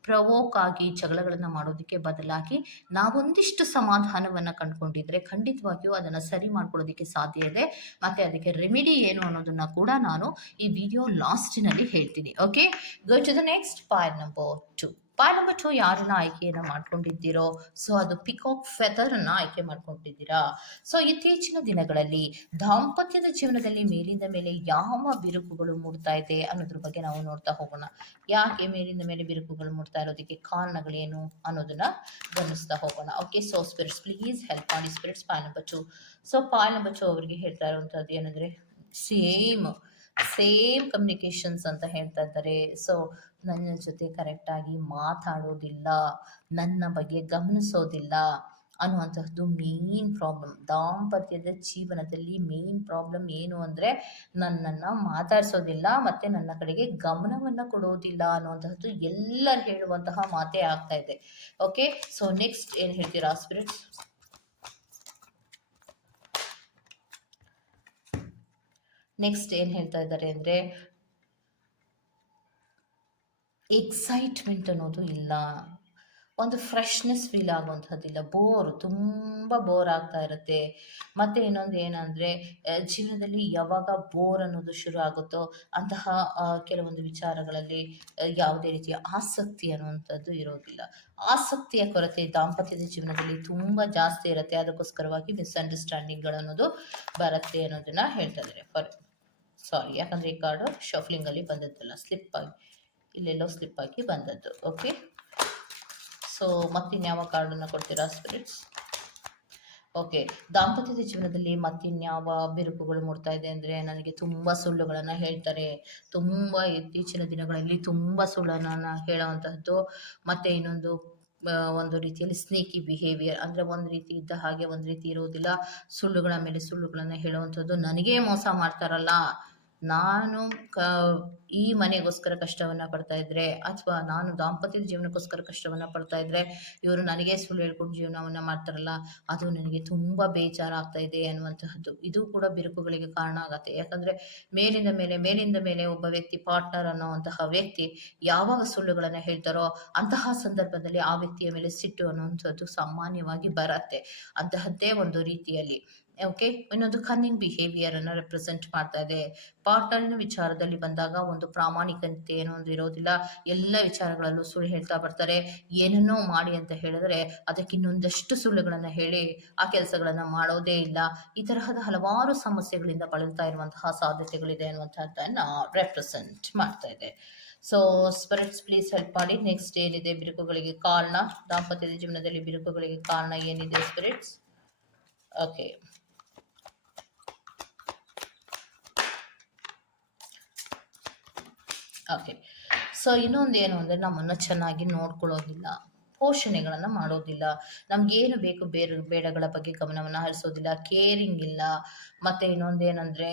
ಪ್ರವೋಕ್ ಆಗಿ ಜಗಳಗಳನ್ನು ಮಾಡೋದಕ್ಕೆ ಬದಲಾಗಿ ನಾವೊಂದಿಷ್ಟು ಸಮಾಧಾನವನ್ನು ಕಂಡುಕೊಂಡಿದ್ರೆ ಖಂಡಿತವಾಗಿಯೂ ಅದನ್ನು ಸರಿ ಮಾಡ್ಕೊಳ್ಳೋದಕ್ಕೆ ಸಾಧ್ಯ ಇದೆ. ಮತ್ತು ಅದಕ್ಕೆ ರೆಮಿಡಿ ಏನು ಅನ್ನೋದನ್ನು ಕೂಡ ನಾನು ಈ ವಿಡಿಯೋ ಲಾಸ್ಟಿನಲ್ಲಿ ಹೇಳ್ತೀನಿ. Okay, go to the next file number 2. File number 2 ಯಾರನ್ನ ಆಯ್ಕೆಯನ್ನು ಮಾಡ್ಕೊಂಡಿದ್ದೀರೋ, ಸೊ ಅದು ಪಿಕಾಕ್ ಫೆದರನ್ನು ಆಯ್ಕೆ ಮಾಡ್ಕೊಂಡಿದ್ದೀರಾ. ಸೊ ಇತ್ತೀಚಿನ ದಿನಗಳಲ್ಲಿ ದಾಂಪತ್ಯದ ಜೀವನದಲ್ಲಿ ಮೇಲಿಂದ ಮೇಲೆ ಯಾವ ಬಿರುಕುಗಳು ಮೂಡ್ತಾ ಇದೆ ಅನ್ನೋದ್ರ ಬಗ್ಗೆ ನಾವು ನೋಡ್ತಾ ಹೋಗೋಣ. ಯಾಕೆ ಮೇಲಿಂದ ಮೇಲೆ ಬಿರುಕುಗಳು ಮೂಡ್ತಾ ಇರೋದಕ್ಕೆ ಕಾರಣಗಳೇನು ಅನ್ನೋದನ್ನ ಗಮನಿಸ್ತಾ ಹೋಗೋಣ. Okay, so spirits please help ಮಾಡಿ spirits. File number 2. So file number 2 ಅವರಿಗೆ ಹೇಳ್ತಾ ಇರುವಂಥದ್ದು ಏನಂದರೆ ಸೇಮ್ ಕಮ್ಯುನಿಕೇಷನ್ಸ್ ಅಂತ ಹೇಳ್ತಾ ಇದ್ದಾರೆ. ಸೊ ನನ್ನ ಜೊತೆ ಕರೆಕ್ಟಾಗಿ ಮಾತಾಡೋದಿಲ್ಲ, ನನ್ನ ಬಗ್ಗೆ ಗಮನಿಸೋದಿಲ್ಲ ಅನ್ನುವಂಥದ್ದು ಮೇನ್ ಪ್ರಾಬ್ಲಮ್. ದಾಂಪತ್ಯದ ಜೀವನದಲ್ಲಿ ಮೇನ್ ಪ್ರಾಬ್ಲಮ್ ಏನು ಅಂದರೆ ನನ್ನನ್ನು ಮಾತಾಡಿಸೋದಿಲ್ಲ ಮತ್ತು ನನ್ನ ಕಡೆಗೆ ಗಮನವನ್ನು ಕೊಡೋದಿಲ್ಲ ಅನ್ನುವಂಥದ್ದು ಎಲ್ಲರೂ ಹೇಳುವಂತಹ ಮಾತೇ ಆಗ್ತಾ ಇದೆ. ಓಕೆ, ಸೊ ನೆಕ್ಸ್ಟ್ ಏನು ಹೇಳ್ತೀರಾ ಸ್ಪಿರಿಟ್ಸ್? ನೆಕ್ಸ್ಟ್ ಏನು ಹೇಳ್ತಾ ಇದ್ದಾರೆ ಅಂದರೆ ಎಕ್ಸೈಟ್ಮೆಂಟ್ ಅನ್ನೋದು ಇಲ್ಲ, ಒಂದು ಫ್ರೆಶ್ನೆಸ್ ಫೀಲ್ ಆಗುವಂಥದ್ದಿಲ್ಲ, ತುಂಬ ಬೋರ್ ಆಗ್ತಾ ಇರುತ್ತೆ. ಮತ್ತು ಇನ್ನೊಂದು ಏನಂದರೆ ಜೀವನದಲ್ಲಿ ಯಾವಾಗ ಬೋರ್ ಅನ್ನೋದು ಶುರು ಆಗುತ್ತೋ ಅಂತಹ ಕೆಲವೊಂದು ವಿಚಾರಗಳಲ್ಲಿ ಯಾವುದೇ ರೀತಿಯ ಆಸಕ್ತಿ ಅನ್ನುವಂಥದ್ದು ಇರೋದಿಲ್ಲ. ಆಸಕ್ತಿಯ ಕೊರತೆ ದಾಂಪತ್ಯದ ಜೀವನದಲ್ಲಿ ತುಂಬ ಜಾಸ್ತಿ ಇರುತ್ತೆ. ಅದಕ್ಕೋಸ್ಕರವಾಗಿ ಮಿಸ್ಅಂಡರ್ಸ್ಟ್ಯಾಂಡಿಂಗ್ಗಳನ್ನೋದು ಬರುತ್ತೆ ಅನ್ನೋದನ್ನು ಹೇಳ್ತಾ ಇದ್ದಾರೆ. ಸಾರಿ, ಯಾಕಂದರೆ ಈ ಕಾರ್ಡು ಶಫ್ಲಿಂಗಲ್ಲಿ ಬಂದದ್ದಲ್ಲ, ಇಲ್ಲೆಲ್ಲೋ ಸ್ಲಿಪ್ ಆಗಿ ಬಂದದ್ದು. ಓಕೆ, ಸೊ ಮತ್ತಿನ್ಯಾವ ಕಾರ್ಡನ್ನು ಕೊಡ್ತೀರಾ ಸ್ಪಿರಿಟ್ಸ್? ಓಕೆ, ದಾಂಪತ್ಯದ ಜೀವನದಲ್ಲಿ ಮತ್ತಿನ್ಯಾವ ಬಿರುಕುಗಳು ಮೂಡ್ತಾ ಇದೆ ಅಂದರೆ ನನಗೆ ತುಂಬ ಸುಳ್ಳುಗಳನ್ನು ಹೇಳ್ತಾರೆ. ತುಂಬ ಇತ್ತೀಚಿನ ದಿನಗಳಲ್ಲಿ ತುಂಬ ಸುಳ್ಳನ್ನು ಹೇಳುವಂತಹದ್ದು. ಮತ್ತು ಇನ್ನೊಂದು ಒಂದು ರೀತಿಯಲ್ಲಿ ಸ್ನೇಕಿ ಬಿಹೇವಿಯರ್, ಅಂದರೆ ಒಂದು ರೀತಿ ಇದ್ದ ಹಾಗೆ ಒಂದು ರೀತಿ ಇರೋದಿಲ್ಲ. ಸುಳ್ಳುಗಳ ಮೇಲೆ ಸುಳ್ಳುಗಳನ್ನು ಹೇಳುವಂಥದ್ದು. ನನಗೇ ಮೋಸ ಮಾಡ್ತಾರಲ್ಲ, ನಾನು ಈ ಮನೆಗೋಸ್ಕರ ಕಷ್ಟವನ್ನು ಪಡ್ತಾ ಇದ್ದರೆ ಅಥವಾ ನಾನು ದಾಂಪತ್ಯದ ಜೀವನಕ್ಕೋಸ್ಕರ ಕಷ್ಟವನ್ನು ಪಡ್ತಾ ಇದ್ದರೆ ಇವರು ನನಗೆ ಸುಳ್ಳು ಹೇಳ್ಕೊಂಡು ಜೀವನವನ್ನು ಮಾಡ್ತಾರಲ್ಲ, ಅದು ನನಗೆ ತುಂಬ ಬೇಜಾರಾಗ್ತಾ ಇದೆ ಅನ್ನುವಂತಹದ್ದು. ಇದು ಕೂಡ ಬಿರುಕುಗಳಿಗೆ ಕಾರಣ ಆಗುತ್ತೆ. ಯಾಕಂದರೆ ಮೇಲಿಂದ ಮೇಲೆ ಒಬ್ಬ ವ್ಯಕ್ತಿ, ಪಾರ್ಟ್ನರ್ ಅನ್ನುವಂತಹ ವ್ಯಕ್ತಿ ಯಾವಾಗ ಸುಳ್ಳುಗಳನ್ನು ಹೇಳ್ತಾರೋ ಅಂತಹ ಸಂದರ್ಭದಲ್ಲಿ ಆ ವ್ಯಕ್ತಿಯ ಮೇಲೆ ಸಿಟ್ಟು ಅನ್ನುವಂಥದ್ದು ಸಾಮಾನ್ಯವಾಗಿ ಬರುತ್ತೆ. ಅಂತಹದ್ದೇ ಒಂದು ರೀತಿಯಲ್ಲಿ. ಓಕೆ, ಇನ್ನೊಂದು ಕನ್ನಿಂಗ್ ಬಿಹೇವಿಯರನ್ನು ರೆಪ್ರೆಸೆಂಟ್ ಮಾಡ್ತಾ ಇದೆ. ಪಾರ್ಟ್ನರ್ನ ವಿಚಾರದಲ್ಲಿ ಬಂದಾಗ ಒಂದು ಪ್ರಾಮಾಣಿಕತೆ ಏನೋ ಒಂದು ಇರೋದಿಲ್ಲ. ಎಲ್ಲ ವಿಚಾರಗಳಲ್ಲೂ ಸುಳ್ಳು ಹೇಳ್ತಾ ಬರ್ತಾರೆ. ಏನನ್ನೋ ಮಾಡಿ ಅಂತ ಹೇಳಿದ್ರೆ ಅದಕ್ಕೆ ಇನ್ನೊಂದಷ್ಟು ಸುಳ್ಳುಗಳನ್ನು ಹೇಳಿ ಆ ಕೆಲಸಗಳನ್ನು ಮಾಡೋದೇ ಇಲ್ಲ. ಈ ತರಹದ ಹಲವಾರು ಸಮಸ್ಯೆಗಳಿಂದ ಬಳಲ್ತಾ ಇರುವಂತಹ ಸಾಧ್ಯತೆಗಳಿದೆ ಅನ್ನುವಂಥದ್ದನ್ನು ರೆಪ್ರೆಸೆಂಟ್ ಮಾಡ್ತಾ ಇದೆ. ಸೊ ಸ್ಪಿರಿಟ್ಸ್ ಪ್ಲೀಸ್ ಹೆಲ್ಪ್ ಮಾಡಿ. ನೆಕ್ಸ್ಟ್ ಏನಿದೆ ಬಿರುಕುಗಳಿಗೆ ಕಾರಣ, ದಾಂಪತ್ಯದ ಜೀವನದಲ್ಲಿ ಬಿರುಕುಗಳಿಗೆ ಕಾರಣ ಏನಿದೆ ಸ್ಪಿರಿಟ್ಸ್? ಓಕೆ, ಓಕೆ, ಸೊ ಇನ್ನೊಂದು ಏನು ಅಂದರೆ ನಮ್ಮನ್ನು ಚೆನ್ನಾಗಿ ನೋಡ್ಕೊಳ್ಳೋದಿಲ್ಲ, ಪೋಷಣೆಗಳನ್ನು ಮಾಡೋದಿಲ್ಲ, ನಮಗೇನು ಬೇಕು ಬೇಡಗಳ ಬಗ್ಗೆ ಗಮನವನ್ನು ಹರಿಸೋದಿಲ್ಲ, ಕೇರಿಂಗ್ ಇಲ್ಲ. ಮತ್ತು ಇನ್ನೊಂದೇನೆಂದರೆ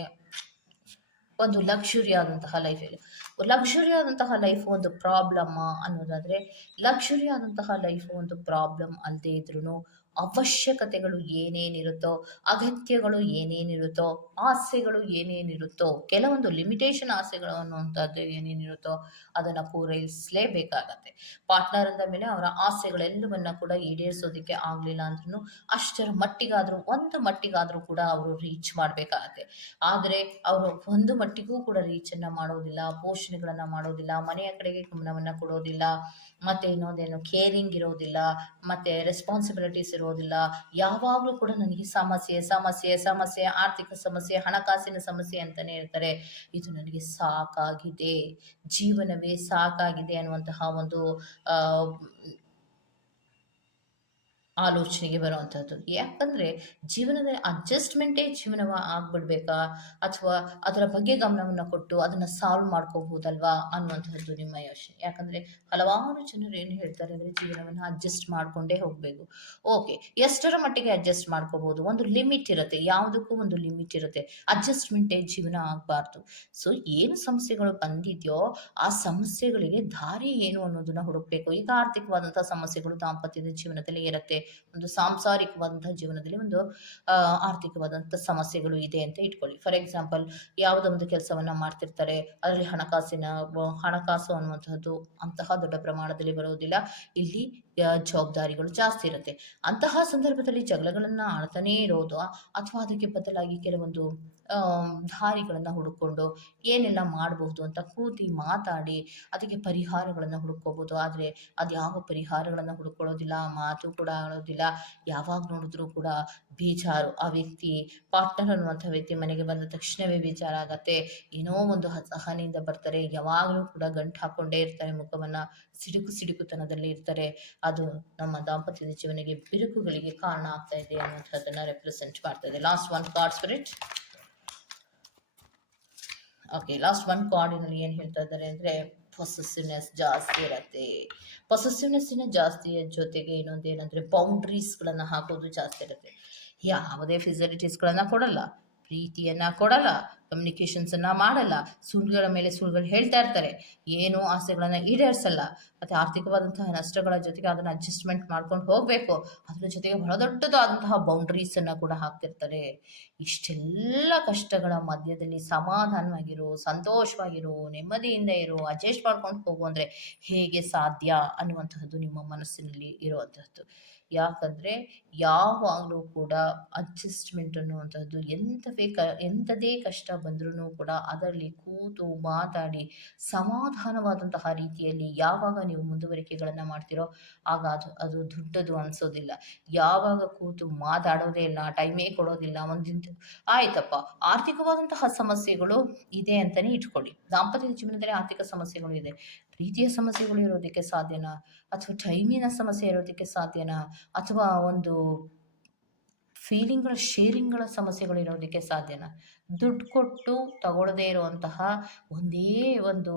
ಒಂದು ಲಕ್ಸುರಿ ಆದಂತಹ ಲೈಫ್ ಇಲ್ಲ. ಲಕ್ಸುರಿ ಆದಂತಹ ಲೈಫ್ ಒಂದು ಪ್ರಾಬ್ಲಮ್ಮ ಅನ್ನೋದಾದರೆ, ಲಕ್ಸುರಿ ಆದಂತಹ ಲೈಫ್ ಒಂದು ಪ್ರಾಬ್ಲಮ್ ಅಲ್ಲದೆ ಇದ್ರೂ ಅವಶ್ಯಕತೆಗಳು ಏನೇನಿರುತ್ತೋ, ಅಗತ್ಯಗಳು ಏನೇನಿರುತ್ತೋ, ಆಸೆಗಳು ಏನೇನಿರುತ್ತೋ, ಕೆಲವೊಂದು ಲಿಮಿಟೇಷನ್ ಆಸೆಗಳು ಅನ್ನುವಂಥದ್ದು ಏನೇನಿರುತ್ತೋ ಅದನ್ನು ಪೂರೈಸಲೇಬೇಕಾಗತ್ತೆ. ಪಾರ್ಟ್ನರ್ ಅಂದ ಮೇಲೆ ಅವರ ಆಸೆಗಳೆಲ್ಲವನ್ನ ಕೂಡ ಈಡೇರಿಸೋದಕ್ಕೆ ಆಗಲಿಲ್ಲ ಅಂದ್ರೂ ಅಷ್ಟರ ಮಟ್ಟಿಗಾದರೂ ಒಂದು ಮಟ್ಟಿಗಾದರೂ ಕೂಡ ಅವರು ರೀಚ್ ಮಾಡಬೇಕಾಗತ್ತೆ. ಆದರೆ ಅವರು ಒಂದು ಮಟ್ಟಿಗೂ ಕೂಡ ರೀಚನ್ನು ಮಾಡೋದಿಲ್ಲ, ಪೋಷಣೆಗಳನ್ನು ಮಾಡೋದಿಲ್ಲ, ಮನೆಯ ಕಡೆಗೆ ಗಮನವನ್ನು ಕೊಡೋದಿಲ್ಲ, ಮತ್ತು ಇನ್ನೊಂದೇನು ಕೇರಿಂಗ್ ಇರೋದಿಲ್ಲ, ಮತ್ತು ರೆಸ್ಪಾನ್ಸಿಬಿಲಿಟೀಸ್ ಇರೋದಿಲ್ಲ. ಯಾವಾಗಲೂ ಕೂಡ ನನಗೆ ಸಮಸ್ಯೆ ಸಮಸ್ಯೆ ಸಮಸ್ಯೆ, ಆರ್ಥಿಕ ಸಮಸ್ಯೆ, ಹಣಕಾಸಿನ ಸಮಸ್ಯೆ ಅಂತಲೇ ಇರ್ತಾರೆ. ಇದು ನನಗೆ ಸಾಕಾಗಿದೆ, ಜೀವನವೇ ಸಾಕಾಗಿದೆ ಅನ್ನುವಂತಹ ಒಂದು ಆ, ಆಲೋಚನೆಗೆ ಬರುವಂಥದ್ದು. ಯಾಕಂದರೆ ಜೀವನದಲ್ಲಿ ಅಡ್ಜಸ್ಟ್ಮೆಂಟೇ ಜೀವನವ ಆಗ್ಬಿಡ್ಬೇಕಾ, ಅಥವಾ ಅದರ ಬಗ್ಗೆ ಗಮನವನ್ನು ಕೊಟ್ಟು ಅದನ್ನು ಸಾಲ್ವ್ ಮಾಡ್ಕೋಬೋದಲ್ವಾ ಅನ್ನುವಂಥದ್ದು ನಿಮ್ಮ ಯೋಚನೆ. ಯಾಕಂದರೆ ಹಲವಾರು ಜನರು ಏನು ಹೇಳ್ತಾರೆ ಅಂದರೆ ಜೀವನವನ್ನು ಅಡ್ಜಸ್ಟ್ ಮಾಡಿಕೊಂಡೇ ಹೋಗಬೇಕು. ಓಕೆ, ಎಷ್ಟರ ಮಟ್ಟಿಗೆ ಅಡ್ಜಸ್ಟ್ ಮಾಡ್ಕೋಬೋದು? ಒಂದು ಲಿಮಿಟ್ ಇರುತ್ತೆ, ಯಾವುದಕ್ಕೂ ಒಂದು ಲಿಮಿಟ್ ಇರುತ್ತೆ. ಅಡ್ಜಸ್ಟ್ಮೆಂಟೇ ಜೀವನ ಆಗಬಾರ್ದು. ಸೊ ಏನು ಸಮಸ್ಯೆಗಳು ಬಂದಿದೆಯೋ ಆ ಸಮಸ್ಯೆಗಳಿಗೆ ದಾರಿ ಏನು ಅನ್ನೋದನ್ನ ಹುಡುಕಬೇಕು. ಈಗ ಆರ್ಥಿಕವಾದಂಥ ಸಮಸ್ಯೆಗಳು ದಾಂಪತ್ಯದ ಜೀವನದಲ್ಲಿ ಇರುತ್ತೆ, ಒಂದು ಸಾಂಸಾರಿಕವಾದಂತಹ ಜೀವನದಲ್ಲಿ ಒಂದು ಆರ್ಥಿಕವಾದಂಥ ಸಮಸ್ಯೆಗಳು ಇದೆ ಅಂತ ಇಟ್ಕೊಳ್ಳಿ. ಫಾರ್ ಎಕ್ಸಾಂಪಲ್, ಯಾವುದೋ ಒಂದು ಕೆಲಸವನ್ನ ಮಾಡ್ತಿರ್ತಾರೆ, ಅದರಲ್ಲಿ ಹಣಕಾಸು ಅನ್ನುವಂತಹದ್ದು ಅಂತಹ ದೊಡ್ಡ ಪ್ರಮಾಣದಲ್ಲಿ ಬರುವುದಿಲ್ಲ. ಇಲ್ಲಿ ಜವಾಬ್ದಾರಿಗಳು ಜಾಸ್ತಿ ಇರುತ್ತೆ. ಅಂತಹ ಸಂದರ್ಭದಲ್ಲಿ ಜಗಳಗಳನ್ನ ಆಡ್ತಾನೇ ಇರೋದು, ಅಥವಾ ಅದಕ್ಕೆ ಬದಲಾಗಿ ಕೆಲವೊಂದು ದಾರಿಗಳನ್ನು ಹುಡುಕೊಂಡು ಏನೆಲ್ಲ ಮಾಡಬಹುದು ಅಂತ ಕೂತಿ ಮಾತಾಡಿ ಅದಕ್ಕೆ ಪರಿಹಾರಗಳನ್ನು ಹುಡುಕೋಬಹುದು. ಆದರೆ ಅದು ಯಾವ ಪರಿಹಾರಗಳನ್ನು ಹುಡುಕೊಳ್ಳೋದಿಲ್ಲ, ಮಾತು ಕೂಡ ಆಡೋದಿಲ್ಲ. ಯಾವಾಗ ನೋಡಿದ್ರೂ ಕೂಡ ಬೇಜಾರು. ಆ ವ್ಯಕ್ತಿ, ಪಾರ್ಟ್ನರ್ ಅನ್ನುವಂಥ ವ್ಯಕ್ತಿ ಮನೆಗೆ ಬಂದ ತಕ್ಷಣವೇ ಬೇಜಾರಾಗತ್ತೆ. ಏನೋ ಒಂದು ಅಸಹನೆಯಿಂದ ಬರ್ತಾರೆ, ಯಾವಾಗಲೂ ಕೂಡ ಗಂಟು ಹಾಕ್ಕೊಂಡೇ ಇರ್ತಾರೆ, ಮುಖವನ್ನು ಸಿಡುಕುತನದಲ್ಲಿ ಇರ್ತಾರೆ. ಅದು ನಮ್ಮ ದಾಂಪತ್ಯದ ಜೀವನಕ್ಕೆ ಬಿರುಕುಗಳಿಗೆ ಕಾರಣ ಆಗ್ತಾ ಇದೆ ಅನ್ನುವಂಥದ್ದನ್ನ ರೆಪ್ರೆಸೆಂಟ್ ಮಾಡ್ತಾ ಇದೆ. Last one card spirit. Okay, last one ಕಾರ್ಡಿನಲ್ಲಿ ಏನು ಹೇಳ್ತಾ ಇದ್ದಾರೆ ಅಂದರೆ ಪೊಸೆಸಿವ್ನೆಸ್ ಜಾಸ್ತಿ ಇರುತ್ತೆ. ಪೊಸೆಸಿವ್ನೆಸ್ಸಿನ ಜಾಸ್ತಿಯ ಜೊತೆಗೆ ಇನ್ನೊಂದು ಏನಂದರೆ ಬೌಂಡ್ರೀಸ್ಗಳನ್ನು ಹಾಕೋದು ಜಾಸ್ತಿ ಇರುತ್ತೆ. ಯಾವುದೇ ಫೆಸಿಲಿಟೀಸ್ಗಳನ್ನು ಕೊಡಲ್ಲ, ಪ್ರೀತಿಯನ್ನು ಕೊಡಲ್ಲ, ಕಮ್ಯುನಿಕೇಷನ್ಸನ್ನು ಮಾಡಲ್ಲ, ಸುಳ್ಳುಗಳ ಮೇಲೆ ಸುಳ್ಳುಗಳು ಹೇಳ್ತಾ ಇರ್ತಾರೆ, ಏನೂ ಆಸೆಗಳನ್ನು ಈಡೇರಿಸಲ್ಲ, ಮತ್ತು ಆರ್ಥಿಕವಾದಂತಹ ನಷ್ಟಗಳ ಜೊತೆಗೆ ಅದನ್ನು ಅಡ್ಜಸ್ಟ್ಮೆಂಟ್ ಮಾಡ್ಕೊಂಡು ಹೋಗಬೇಕು. ಅದ್ರ ಜೊತೆಗೆ ಬಹಳ ದೊಡ್ಡದಾದಂತಹ ಬೌಂಡ್ರೀಸನ್ನು ಕೂಡ ಹಾಕ್ತಿರ್ತಾರೆ. ಇಷ್ಟೆಲ್ಲ ಕಷ್ಟಗಳ ಮಧ್ಯದಲ್ಲಿ ಸಮಾಧಾನವಾಗಿರು, ಸಂತೋಷವಾಗಿರು, ನೆಮ್ಮದಿಯಿಂದ ಇರು, ಅಡ್ಜಸ್ಟ್ ಮಾಡ್ಕೊಂಡು ಹೋಗು ಅಂದರೆ ಹೇಗೆ ಸಾಧ್ಯ ಅನ್ನುವಂತಹದ್ದು ನಿಮ್ಮ ಮನಸ್ಸಿನಲ್ಲಿ ಇರುವಂತಹದ್ದು. ಯಾಕಂದರೆ ಯಾವಾಗಲೂ ಕೂಡ ಅಡ್ಜಸ್ಟ್ಮೆಂಟ್ ಅನ್ನುವಂಥದ್ದು ಎಂಥದೇ ಕಷ್ಟ ಬಂದ್ರೂ ಕೂಡ ಅದರಲ್ಲಿ ಕೂತು ಮಾತಾಡಿ ಸಮಾಧಾನವಾದಂತಹ ರೀತಿಯಲ್ಲಿ ಯಾವಾಗ ನೀವು ಮುಂದುವರಿಕೆಗಳನ್ನು ಮಾಡ್ತೀರೋ ಆಗ ಅದು ದೊಡ್ಡದು ಅನಿಸೋದಿಲ್ಲ. ಯಾವಾಗ ಕೂತು ಮಾತಾಡೋದೇ ಇಲ್ಲ, ಟೈಮೇ ಕೊಡೋದಿಲ್ಲ, ಆಯ್ತಪ್ಪ, ಆರ್ಥಿಕವಾದಂತಹ ಸಮಸ್ಯೆಗಳು ಇದೆ ಅಂತಲೇ ಇಟ್ಕೊಳ್ಳಿ. ದಾಂಪತ್ಯದ ಜೀವನದಲ್ಲಿ ಆರ್ಥಿಕ ಸಮಸ್ಯೆಗಳು ಇದೆ, ಪ್ರೀತಿಯ ಸಮಸ್ಯೆಗಳು ಇರೋದಕ್ಕೆ ಸಾಧ್ಯನಾ? ಅಥವಾ ಟೈಮಿನ ಸಮಸ್ಯೆ ಇರೋದಕ್ಕೆ ಸಾಧ್ಯನಾ? ಅಥವಾ ಒಂದು ಶೇರಿಂಗ್ಗಳ ಸಮಸ್ಯೆಗಳು ಇರೋದಕ್ಕೆ ಸಾಧ್ಯನಾ? ದುಡ್ಡು ಕೊಟ್ಟು ತಗೊಳ್ಳದೇ ಇರುವಂತಹ ಒಂದೇ ಒಂದು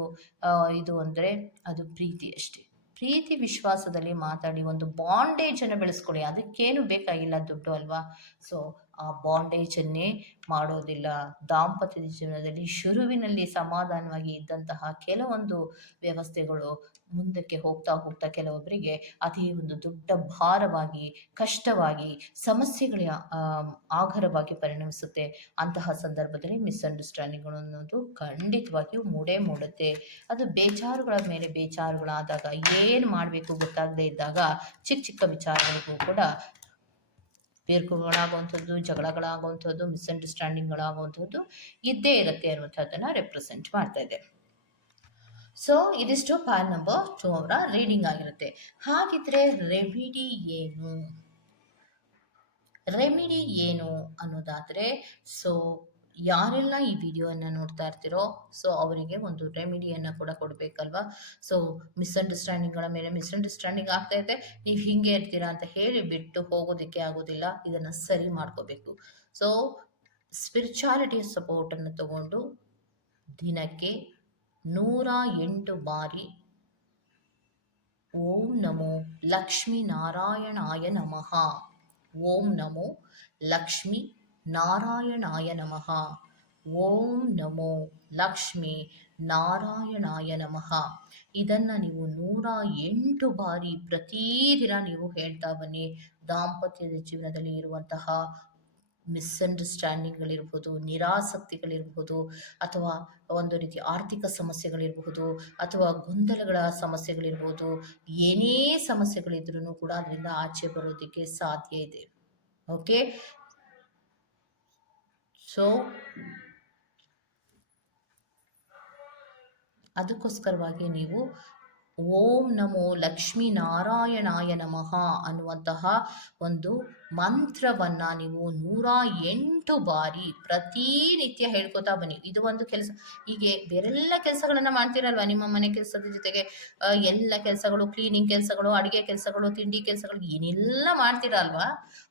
ಇದು ಅಂದರೆ ಅದು ಪ್ರೀತಿ ಅಷ್ಟೇ. ಪ್ರೀತಿ ವಿಶ್ವಾಸದಲ್ಲಿ ಮಾತಾಡಿ ಒಂದು ಬಾಂಡೇಜನ್ನು ಬೆಳೆಸ್ಕೊಳ್ಳಿ. ಅದಕ್ಕೇನು ಬೇಕಾಗಿಲ್ಲ ದುಡ್ಡು ಅಲ್ವಾ? ಸೊ ಆ ಬಾಂಡೇಜನ್ನೇ ಮಾಡೋದಿಲ್ಲ. ದಾಂಪತ್ಯದ ಜೀವನದಲ್ಲಿ ಶುರುವಿನಲ್ಲಿ ಸಮಾಧಾನವಾಗಿ ಇದ್ದಂತಹ ಕೆಲವೊಂದು ವ್ಯವಸ್ಥೆಗಳು ಮುಂದಕ್ಕೆ ಹೋಗ್ತಾ ಹೋಗ್ತಾ ಕೆಲವೊಬ್ಬರಿಗೆ ಅದೇ ಒಂದು ದೊಡ್ಡ ಭಾರವಾಗಿ, ಕಷ್ಟವಾಗಿ, ಸಮಸ್ಯೆಗಳ ಆಗರವಾಗಿ ಪರಿಣಮಿಸುತ್ತೆ. ಅಂತಹ ಸಂದರ್ಭದಲ್ಲಿ ಮಿಸ್ಅಂಡರ್ಸ್ಟ್ಯಾಂಡಿಂಗ್ಗಳು ಅನ್ನೋದು ಖಂಡಿತವಾಗಿಯೂ ಮೂಡುತ್ತೆ. ಅದು ಬೇಜಾರುಗಳ ಮೇಲೆ ಬೇಜಾರುಗಳಾದಾಗ, ಏನು ಮಾಡಬೇಕು ಗೊತ್ತಾಗದೇ ಇದ್ದಾಗ ಚಿಕ್ಕ ಚಿಕ್ಕ ವಿಚಾರಗಳಿಗೂ ಕೂಡ ಬೇರ್ಕುಗಳಾಗುವಂಥದ್ದು, ಜಗಳಗಳಾಗುವಂಥದ್ದು, ಮಿಸ್ಅಂಡರ್ಸ್ಟ್ಯಾಂಡಿಂಗ್ಗಳಾಗುವಂಥದ್ದು ಇದ್ದೇ ಇರುತ್ತೆ ಅನ್ನುವಂಥದ್ದನ್ನು ರೆಪ್ರೆಸೆಂಟ್ ಮಾಡ್ತಾ ಇದೆ. ಸೊ ಇದಿಷ್ಟು ಪಾಲ್ ನಂಬರ್ 2 ಅವರ ರೀಡಿಂಗ್ ಆಗಿರುತ್ತೆ. ಹಾಗಿದ್ರೆ ರೆಮಿಡಿ ಏನು ಅನ್ನೋದಾದರೆ, ಸೊ ಯಾರೆಲ್ಲ ಈ ವಿಡಿಯೋವನ್ನು ನೋಡ್ತಾ ಇರ್ತೀರೋ ಸೊ ಅವರಿಗೆ ಒಂದು ರೆಮಿಡಿಯನ್ನು ಕೂಡ ಕೊಡಬೇಕಲ್ವಾ? ಸೊ ಮಿಸ್ಅಂಡರ್ಸ್ಟ್ಯಾಂಡಿಂಗ್ಗಳ ಮೇಲೆ ಮಿಸ್ಅಂಡರ್ಸ್ಟ್ಯಾಂಡಿಂಗ್ ಆಗ್ತಾ ಇದೆ, ನೀವು ಹಿಂಗೆ ಇರ್ತೀರಾ ಅಂತ ಹೇಳಿ ಬಿಟ್ಟು ಹೋಗೋದಕ್ಕೆ ಆಗೋದಿಲ್ಲ, ಇದನ್ನು ಸರಿ ಮಾಡ್ಕೋಬೇಕು. ಸೊ ಸ್ಪಿರಿಚುಯಾಲಿಟಿಯ ಸಪೋರ್ಟನ್ನು ತಗೊಂಡು ದಿನಕ್ಕೆ 108 ಬಾರಿ ಓಂ ನಮೋ ಲಕ್ಷ್ಮೀ ನಾರಾಯಣಾಯ ನಮಃ, ಓಂ ನಮೋ ಲಕ್ಷ್ಮೀ ನಾರಾಯಣಾಯ ನಮಃ, ಓಂ ನಮೋ ಲಕ್ಷ್ಮೀ ನಾರಾಯಣಾಯ ನಮಃ. ಇದನ್ನು ನೀವು 108 ಬಾರಿ ಪ್ರತಿದಿನ ನೀವು ಹೇಳ್ತಾ ಬನ್ನಿ. ದಾಂಪತ್ಯದ ಜೀವನದಲ್ಲಿ ಇರುವಂತಹ ಮಿಸ್ಅಂಡರ್ಸ್ಟ್ಯಾಂಡಿಂಗ್ಗಳಿರ್ಬೋದು, ನಿರಾಸಕ್ತಿಗಳಿರ್ಬೋದು, ಅಥವಾ ಒಂದು ರೀತಿ ಆರ್ಥಿಕ ಸಮಸ್ಯೆಗಳಿರಬಹುದು, ಅಥವಾ ಗೊಂದಲಗಳ ಸಮಸ್ಯೆಗಳಿರ್ಬೋದು, ಏನೇ ಸಮಸ್ಯೆಗಳಿದ್ರೂ ಕೂಡ ಅದರಿಂದ ಆಚೆ ಬರೋದಕ್ಕೆ ಸಾಧ್ಯ ಇದೆ. ಓಕೆ, ಸೊ ಅದಕ್ಕೋಸ್ಕರವಾಗಿ ನೀವು ಓಂ ನಮೋ ಲಕ್ಷ್ಮೀ ನಾರಾಯಣಾಯ ನಮಃ ಅನ್ನುವಂತಹ ಒಂದು ಮಂತ್ರವನ್ನು ನೀವು 108 ಬಾರಿ ಪ್ರತಿನಿತ್ಯ ಹೇಳ್ಕೊತಾ ಬನ್ನಿ. ಇದು ಒಂದು ಕೆಲಸ. ಹೀಗೆ ಬೇರೆಲ್ಲ ಕೆಲಸಗಳನ್ನು ಮಾಡ್ತೀರಲ್ವ, ನಿಮ್ಮ ಮನೆ ಕೆಲಸದ ಜೊತೆಗೆ ಎಲ್ಲ ಕೆಲಸಗಳು, ಕ್ಲೀನಿಂಗ್ ಕೆಲಸಗಳು, ಅಡುಗೆ ಕೆಲಸಗಳು, ತಿಂಡಿ ಕೆಲಸಗಳು, ಏನೆಲ್ಲ ಮಾಡ್ತೀರಲ್ವಾ,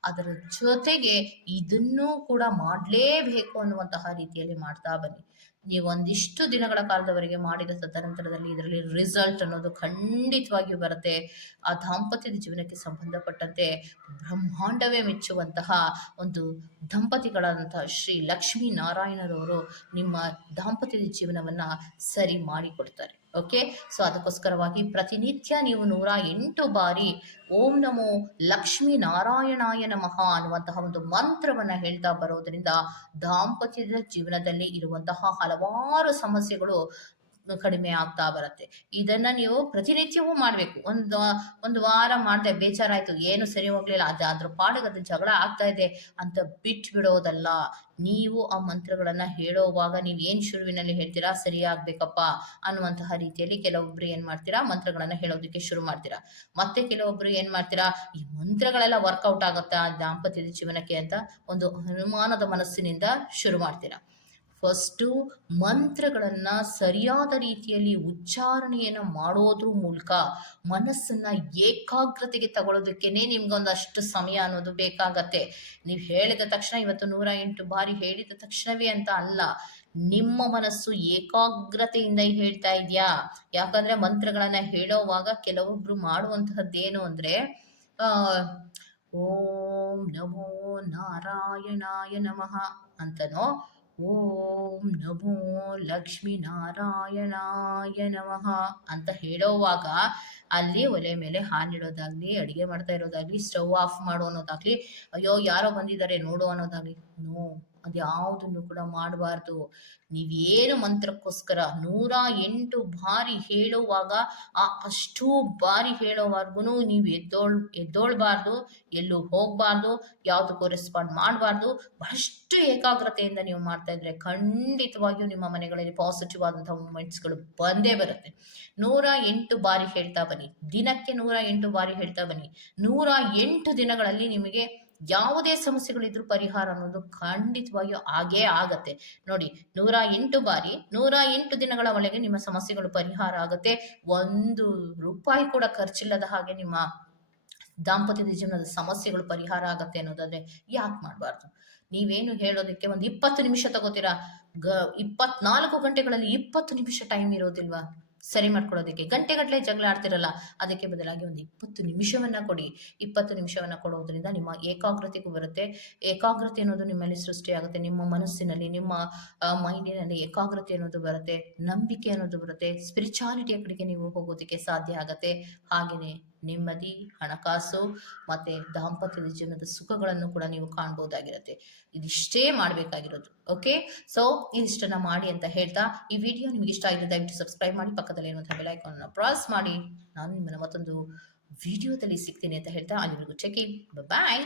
ಅದರ ಜೊತೆಗೆ ಇದನ್ನೂ ಕೂಡ ಮಾಡಲೇಬೇಕು ಅನ್ನುವಂತಹ ರೀತಿಯಲ್ಲಿ ಮಾಡ್ತಾ ಬನ್ನಿ. ನೀವು ಒಂದಿಷ್ಟು ದಿನಗಳ ಕಾಲದವರೆಗೆ ಮಾಡಿದ ತದನಂತರದಲ್ಲಿ ಇದರಲ್ಲಿ ರಿಸಲ್ಟ್ ಅನ್ನೋದು ಖಂಡಿತವಾಗಿಯೂ ಬರುತ್ತೆ. ಆ ದಾಂಪತ್ಯದ ಜೀವನಕ್ಕೆ ಸಂಬಂಧಪಟ್ಟಂತೆ ಬ್ರಹ್ಮಾಂಡವೇ ಮೆಚ್ಚುವಂತಹ ಒಂದು ದಂಪತಿಗಳಾದಂತಹ ಶ್ರೀ ಲಕ್ಷ್ಮೀ ನಾರಾಯಣರವರು ನಿಮ್ಮ ದಾಂಪತ್ಯದ ಜೀವನವನ್ನು ಸರಿ ಮಾಡಿಕೊಡ್ತಾರೆ. ಓಕೆ, ಸೊ ಅದಕ್ಕೋಸ್ಕರವಾಗಿ ಪ್ರತಿನಿತ್ಯ ನೀವು 108 ಬಾರಿ ಓಂ ನಮೋ ಲಕ್ಷ್ಮೀ ನಾರಾಯಣಾಯ ನಮಃ ಅನ್ನುವಂತಹ ಒಂದು ಮಂತ್ರವನ್ನು ಹೇಳ್ತಾ ಬರೋದರಿಂದ ದಾಂಪತ್ಯದ ಜೀವನದಲ್ಲಿ ಇರುವಂತಹ ಹಲವಾರು ಸಮಸ್ಯೆಗಳು ಕಡಿಮೆ ಆಗ್ತಾ ಬರುತ್ತೆ. ಇದನ್ನ ನೀವು ಪ್ರತಿನಿತ್ಯವೂ ಮಾಡಬೇಕು. ಒಂದು ವಾರ ಮಾಡಿದೆ, ಬೇಜಾರಾಯ್ತು, ಏನು ಸರಿ ಹೋಗ್ಲಿಲ್ಲ, ಅದ್ರ ಪಾಡಿಗೆ ಅದು ಜಗಳ ಆಗ್ತಾ ಇದೆ ಅಂತ ಬಿಟ್ಟು ಬಿಡೋದಲ್ಲ. ನೀವು ಆ ಮಂತ್ರಗಳನ್ನ ಹೇಳೋವಾಗ ನೀವು ಏನು ಶುರುವಿನಲ್ಲಿ ಹೇಳ್ತೀರಾ, ಸರಿ ಆಗ್ಬೇಕಪ್ಪ ಅನ್ನುವಂತಹ ರೀತಿಯಲ್ಲಿ ಕೆಲವೊಬ್ರು ಏನ್ ಮಾಡ್ತೀರಾ, ಮಂತ್ರಗಳನ್ನ ಹೇಳೋದಕ್ಕೆ ಶುರು ಮಾಡ್ತೀರಾ. ಮತ್ತೆ ಕೆಲವೊಬ್ರು ಏನ್ ಮಾಡ್ತೀರಾ, ಈ ಮಂತ್ರಗಳೆಲ್ಲ ವರ್ಕೌಟ್ ಆಗುತ್ತಾ ದಾಂಪತ್ಯದ ಜೀವನಕ್ಕೆ ಅಂತ ಒಂದು ಅನುಮಾನದ ಮನಸ್ಸಿನಿಂದ ಶುರು ಮಾಡ್ತೀರಾ. ಫಸ್ಟು ಮಂತ್ರಗಳನ್ನು ಸರಿಯಾದ ರೀತಿಯಲ್ಲಿ ಉಚ್ಚಾರಣೆಯನ್ನು ಮಾಡೋದ್ರ ಮೂಲಕ ಮನಸ್ಸನ್ನು ಏಕಾಗ್ರತೆಗೆ ತಗೊಳ್ಳೋದಕ್ಕೇನೆ ನಿಮ್ಗೊಂದಷ್ಟು ಸಮಯ ಅನ್ನೋದು ಬೇಕಾಗತ್ತೆ. ನೀವು ಹೇಳಿದ ತಕ್ಷಣ, ಇವತ್ತು 108 ಬಾರಿ ಹೇಳಿದ ತಕ್ಷಣವೇ ಅಂತ ಅಲ್ಲ, ನಿಮ್ಮ ಮನಸ್ಸು ಏಕಾಗ್ರತೆಯಿಂದ ಹೇಳ್ತಾ ಇದೆಯಾ. ಯಾಕಂದ್ರೆ ಮಂತ್ರಗಳನ್ನು ಹೇಳೋವಾಗ ಕೆಲವೊಬ್ರು ಮಾಡುವಂತಹದ್ದೇನು ಅಂದರೆ, ಓಂ ನಮೋ ನಾರಾಯಣಾಯ ನಮಃ ಅಂತನೋ, ಓಂ ನಮೋ ಲಕ್ಷ್ಮೀ ನಾರಾಯಣಾಯ ನಮಃ ಅಂತ ಹೇಳೋವಾಗ ಅಲ್ಲಿ ಒಲೆ ಮೇಲೆ ಹಾಲಿಡೋದಾಗ್ಲಿ, ಅಡುಗೆ ಮಾಡ್ತಾ ಇರೋದಾಗ್ಲಿ, ಸ್ಟವ್ ಆಫ್ ಮಾಡೋ ಅನ್ನೋದಾಗ್ಲಿ, ಅಯ್ಯೋ ಯಾರೋ ಬಂದಿದ್ದಾರೆ ನೋಡು ಅನ್ನೋದಾಗ್ಲಿ, ನೋ, ಅದ್ಯಾವುದನ್ನು ಕೂಡ ಮಾಡಬಾರ್ದು. ನೀವೇನು ಮಂತ್ರಕ್ಕೋಸ್ಕರ 108 ಬಾರಿ ಹೇಳುವಾಗ ಅಷ್ಟು ಬಾರಿ ಹೇಳೋವರೆಗೂ ನೀವು ಎದ್ದೋಳ್ಬಾರ್ದು, ಎಲ್ಲೂ ಹೋಗಬಾರ್ದು, ಯಾವುದಕ್ಕೂ ರೆಸ್ಪಾಂಡ್ ಮಾಡಬಾರ್ದು. ಬಹಳಷ್ಟು ಏಕಾಗ್ರತೆಯಿಂದ ನೀವು ಮಾಡ್ತಾ ಇದ್ರೆ ಖಂಡಿತವಾಗಿಯೂ ನಿಮ್ಮ ಮನೆಗಳಲ್ಲಿ ಪಾಸಿಟಿವ್ ಆದಂತಹ ಮೂಮೆಂಟ್ಸ್ಗಳು ಬಂದೇ ಬರುತ್ತೆ. 108 ಬಾರಿ ಹೇಳ್ತಾ ಬನ್ನಿ, ದಿನಕ್ಕೆ 108 ಬಾರಿ ಹೇಳ್ತಾ ಬನ್ನಿ. 108 ದಿನಗಳಲ್ಲಿ ನಿಮಗೆ ಯಾವುದೇ ಸಮಸ್ಯೆಗಳಿದ್ರೂ ಪರಿಹಾರ ಅನ್ನೋದು ಖಂಡಿತವಾಗಿಯೂ ಆಗೇ ಆಗತ್ತೆ. ನೋಡಿ, 108 ಬಾರಿ 108 ದಿನಗಳ ಒಳಗೆ ನಿಮ್ಮ ಸಮಸ್ಯೆಗಳು ಪರಿಹಾರ ಆಗುತ್ತೆ. 1 ರೂಪಾಯಿ ಕೂಡ ಖರ್ಚಿಲ್ಲದ ಹಾಗೆ ನಿಮ್ಮ ದಾಂಪತ್ಯದ ಜೀವನದ ಸಮಸ್ಯೆಗಳು ಪರಿಹಾರ ಆಗತ್ತೆ ಅನ್ನೋದಾದ್ರೆ ಯಾಕೆ ಮಾಡಬಾರ್ದು. ನೀವೇನು ಹೇಳೋದಕ್ಕೆ ಒಂದು 20 ನಿಮಿಷ ತಗೋತೀರಾ, 24 ಗಂಟೆಗಳಲ್ಲಿ 20 ನಿಮಿಷ ಟೈಮ್ ಇರೋದಿಲ್ವಾ ಸರಿ ಮಾಡ್ಕೊಳ್ಳೋದಕ್ಕೆ? ಗಂಟೆಗಟ್ಟಲೆ ಜಗಳ ಆಡ್ತಿರಲ್ಲ, ಅದಕ್ಕೆ ಬದಲಾಗಿ ಒಂದು 20 ನಿಮಿಷವನ್ನ ಕೊಡಿ. 20 ನಿಮಿಷವನ್ನ ಕೊಡೋದ್ರಿಂದ ನಿಮ್ಮ ಏಕಾಗ್ರತೆಗೂ ಬರುತ್ತೆ. ಏಕಾಗ್ರತೆ ಅನ್ನೋದು ನಿಮ್ಮಲ್ಲಿ ಸೃಷ್ಟಿಯಾಗುತ್ತೆ. ನಿಮ್ಮ ಮನಸ್ಸಿನಲ್ಲಿ, ನಿಮ್ಮ ಮೈಂಡಿನಲ್ಲಿ ಏಕಾಗ್ರತೆ ಅನ್ನೋದು ಬರುತ್ತೆ, ನಂಬಿಕೆ ಅನ್ನೋದು ಬರುತ್ತೆ, ಸ್ಪಿರಿಚುಯಾಲಿಟಿಯ ಕಡೆಗೆ ನೀವು ಹೋಗೋದಕ್ಕೆ ಸಾಧ್ಯ ಆಗತ್ತೆ. ಹಾಗೆಯೇ ನೆಮ್ಮದಿ, ಹಣಕಾಸು ಮತ್ತೆ ದಾಂಪತ್ಯದ ಜೀವನದ ಸುಖಗಳನ್ನು ಕೂಡ ನೀವು ಕಾಣ್ಬೋದಾಗಿರುತ್ತೆ. ಇದಿಷ್ಟೇ ಮಾಡಬೇಕಾಗಿರೋದು. ಓಕೆ, ಸೊ ಇದಿಷ್ಟನ್ನ ಮಾಡಿ ಅಂತ ಹೇಳ್ತಾ, ಈ ವಿಡಿಯೋ ನಿಮ್ಗೆ ಇಷ್ಟ ಆಗಿದೆ ದಯವಿಟ್ಟು ಸಬ್ಸ್ಕ್ರೈಬ್ ಮಾಡಿ, ಪಕ್ಕದಲ್ಲಿ ಇರುವಂತಹ ಬೆಲ್ ಐಕಾನ್ ಅನ್ನು ಪ್ರೆಸ್ ಮಾಡಿ. ನಾನು ನಿಮ್ಮನ್ನ ಮತ್ತೊಂದು ವಿಡಿಯೋದಲ್ಲಿ ಸಿಗ್ತೀನಿ ಅಂತ ಹೇಳ್ತಾ, ಅಲ್ಲಿವರೆಗೂ ಚೆಕ್ ಇನ್, ಬಾಯ್.